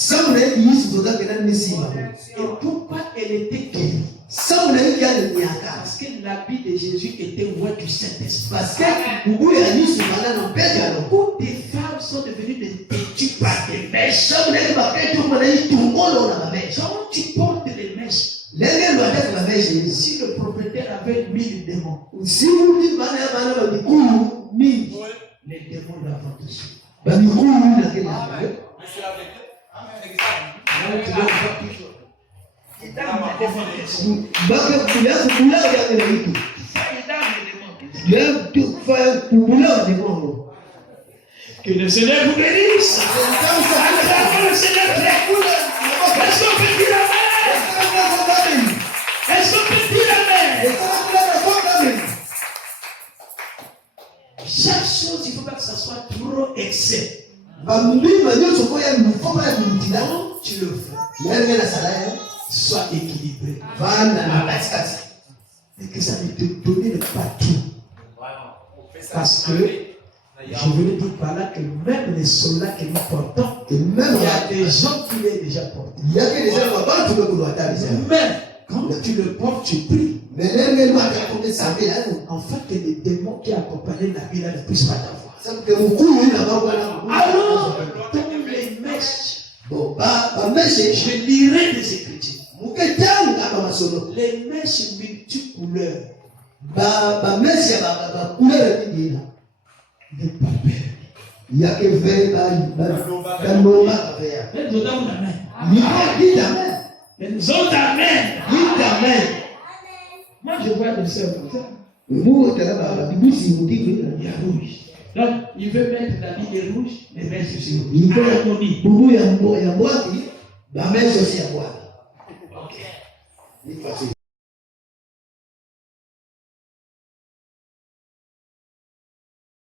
Et pourquoi elle était guérie? Parce que l'habit de Jésus était roi du Saint-Esprit. Beaucoup de femmes sont devenues des têtues par des mèches. Quand tu portes les mèches, si le propriétaire avait 1000 démons, les démons l'avont touché. Que le Seigneur vous bénisse. Le Seigneur est-ce qu'on peut dire Amen? Est-ce qu'on peut dire Amen? Chaque chose, il ne faut pas que ça soit trop excès. Quand tu le fais, sois équilibré. Et que ça ne te donne pas tout. Parce que je voulais dire par là que même les soldats que nous portons, il y a des gens qui l'ont déjà porté. Même quand tu le portes, tu pries. En fait, que les démons qui accompagnaient la vie là ne puissent pas t'avoir. Alors, dans les mèches, je lirai des Écritures. Les mèches multicouleurs. De papier. Il y a que vert dans nos mains. Nous donnons la main. Nous autres, amen. Amen. Moi, je vois des sœurs comme ça. Il y a rouge. Donc, il veut mettre la ligne rouge, les mains sur rouge. Il veut harmonie. Il y a bois, il y a bois, il y a bois. Ok.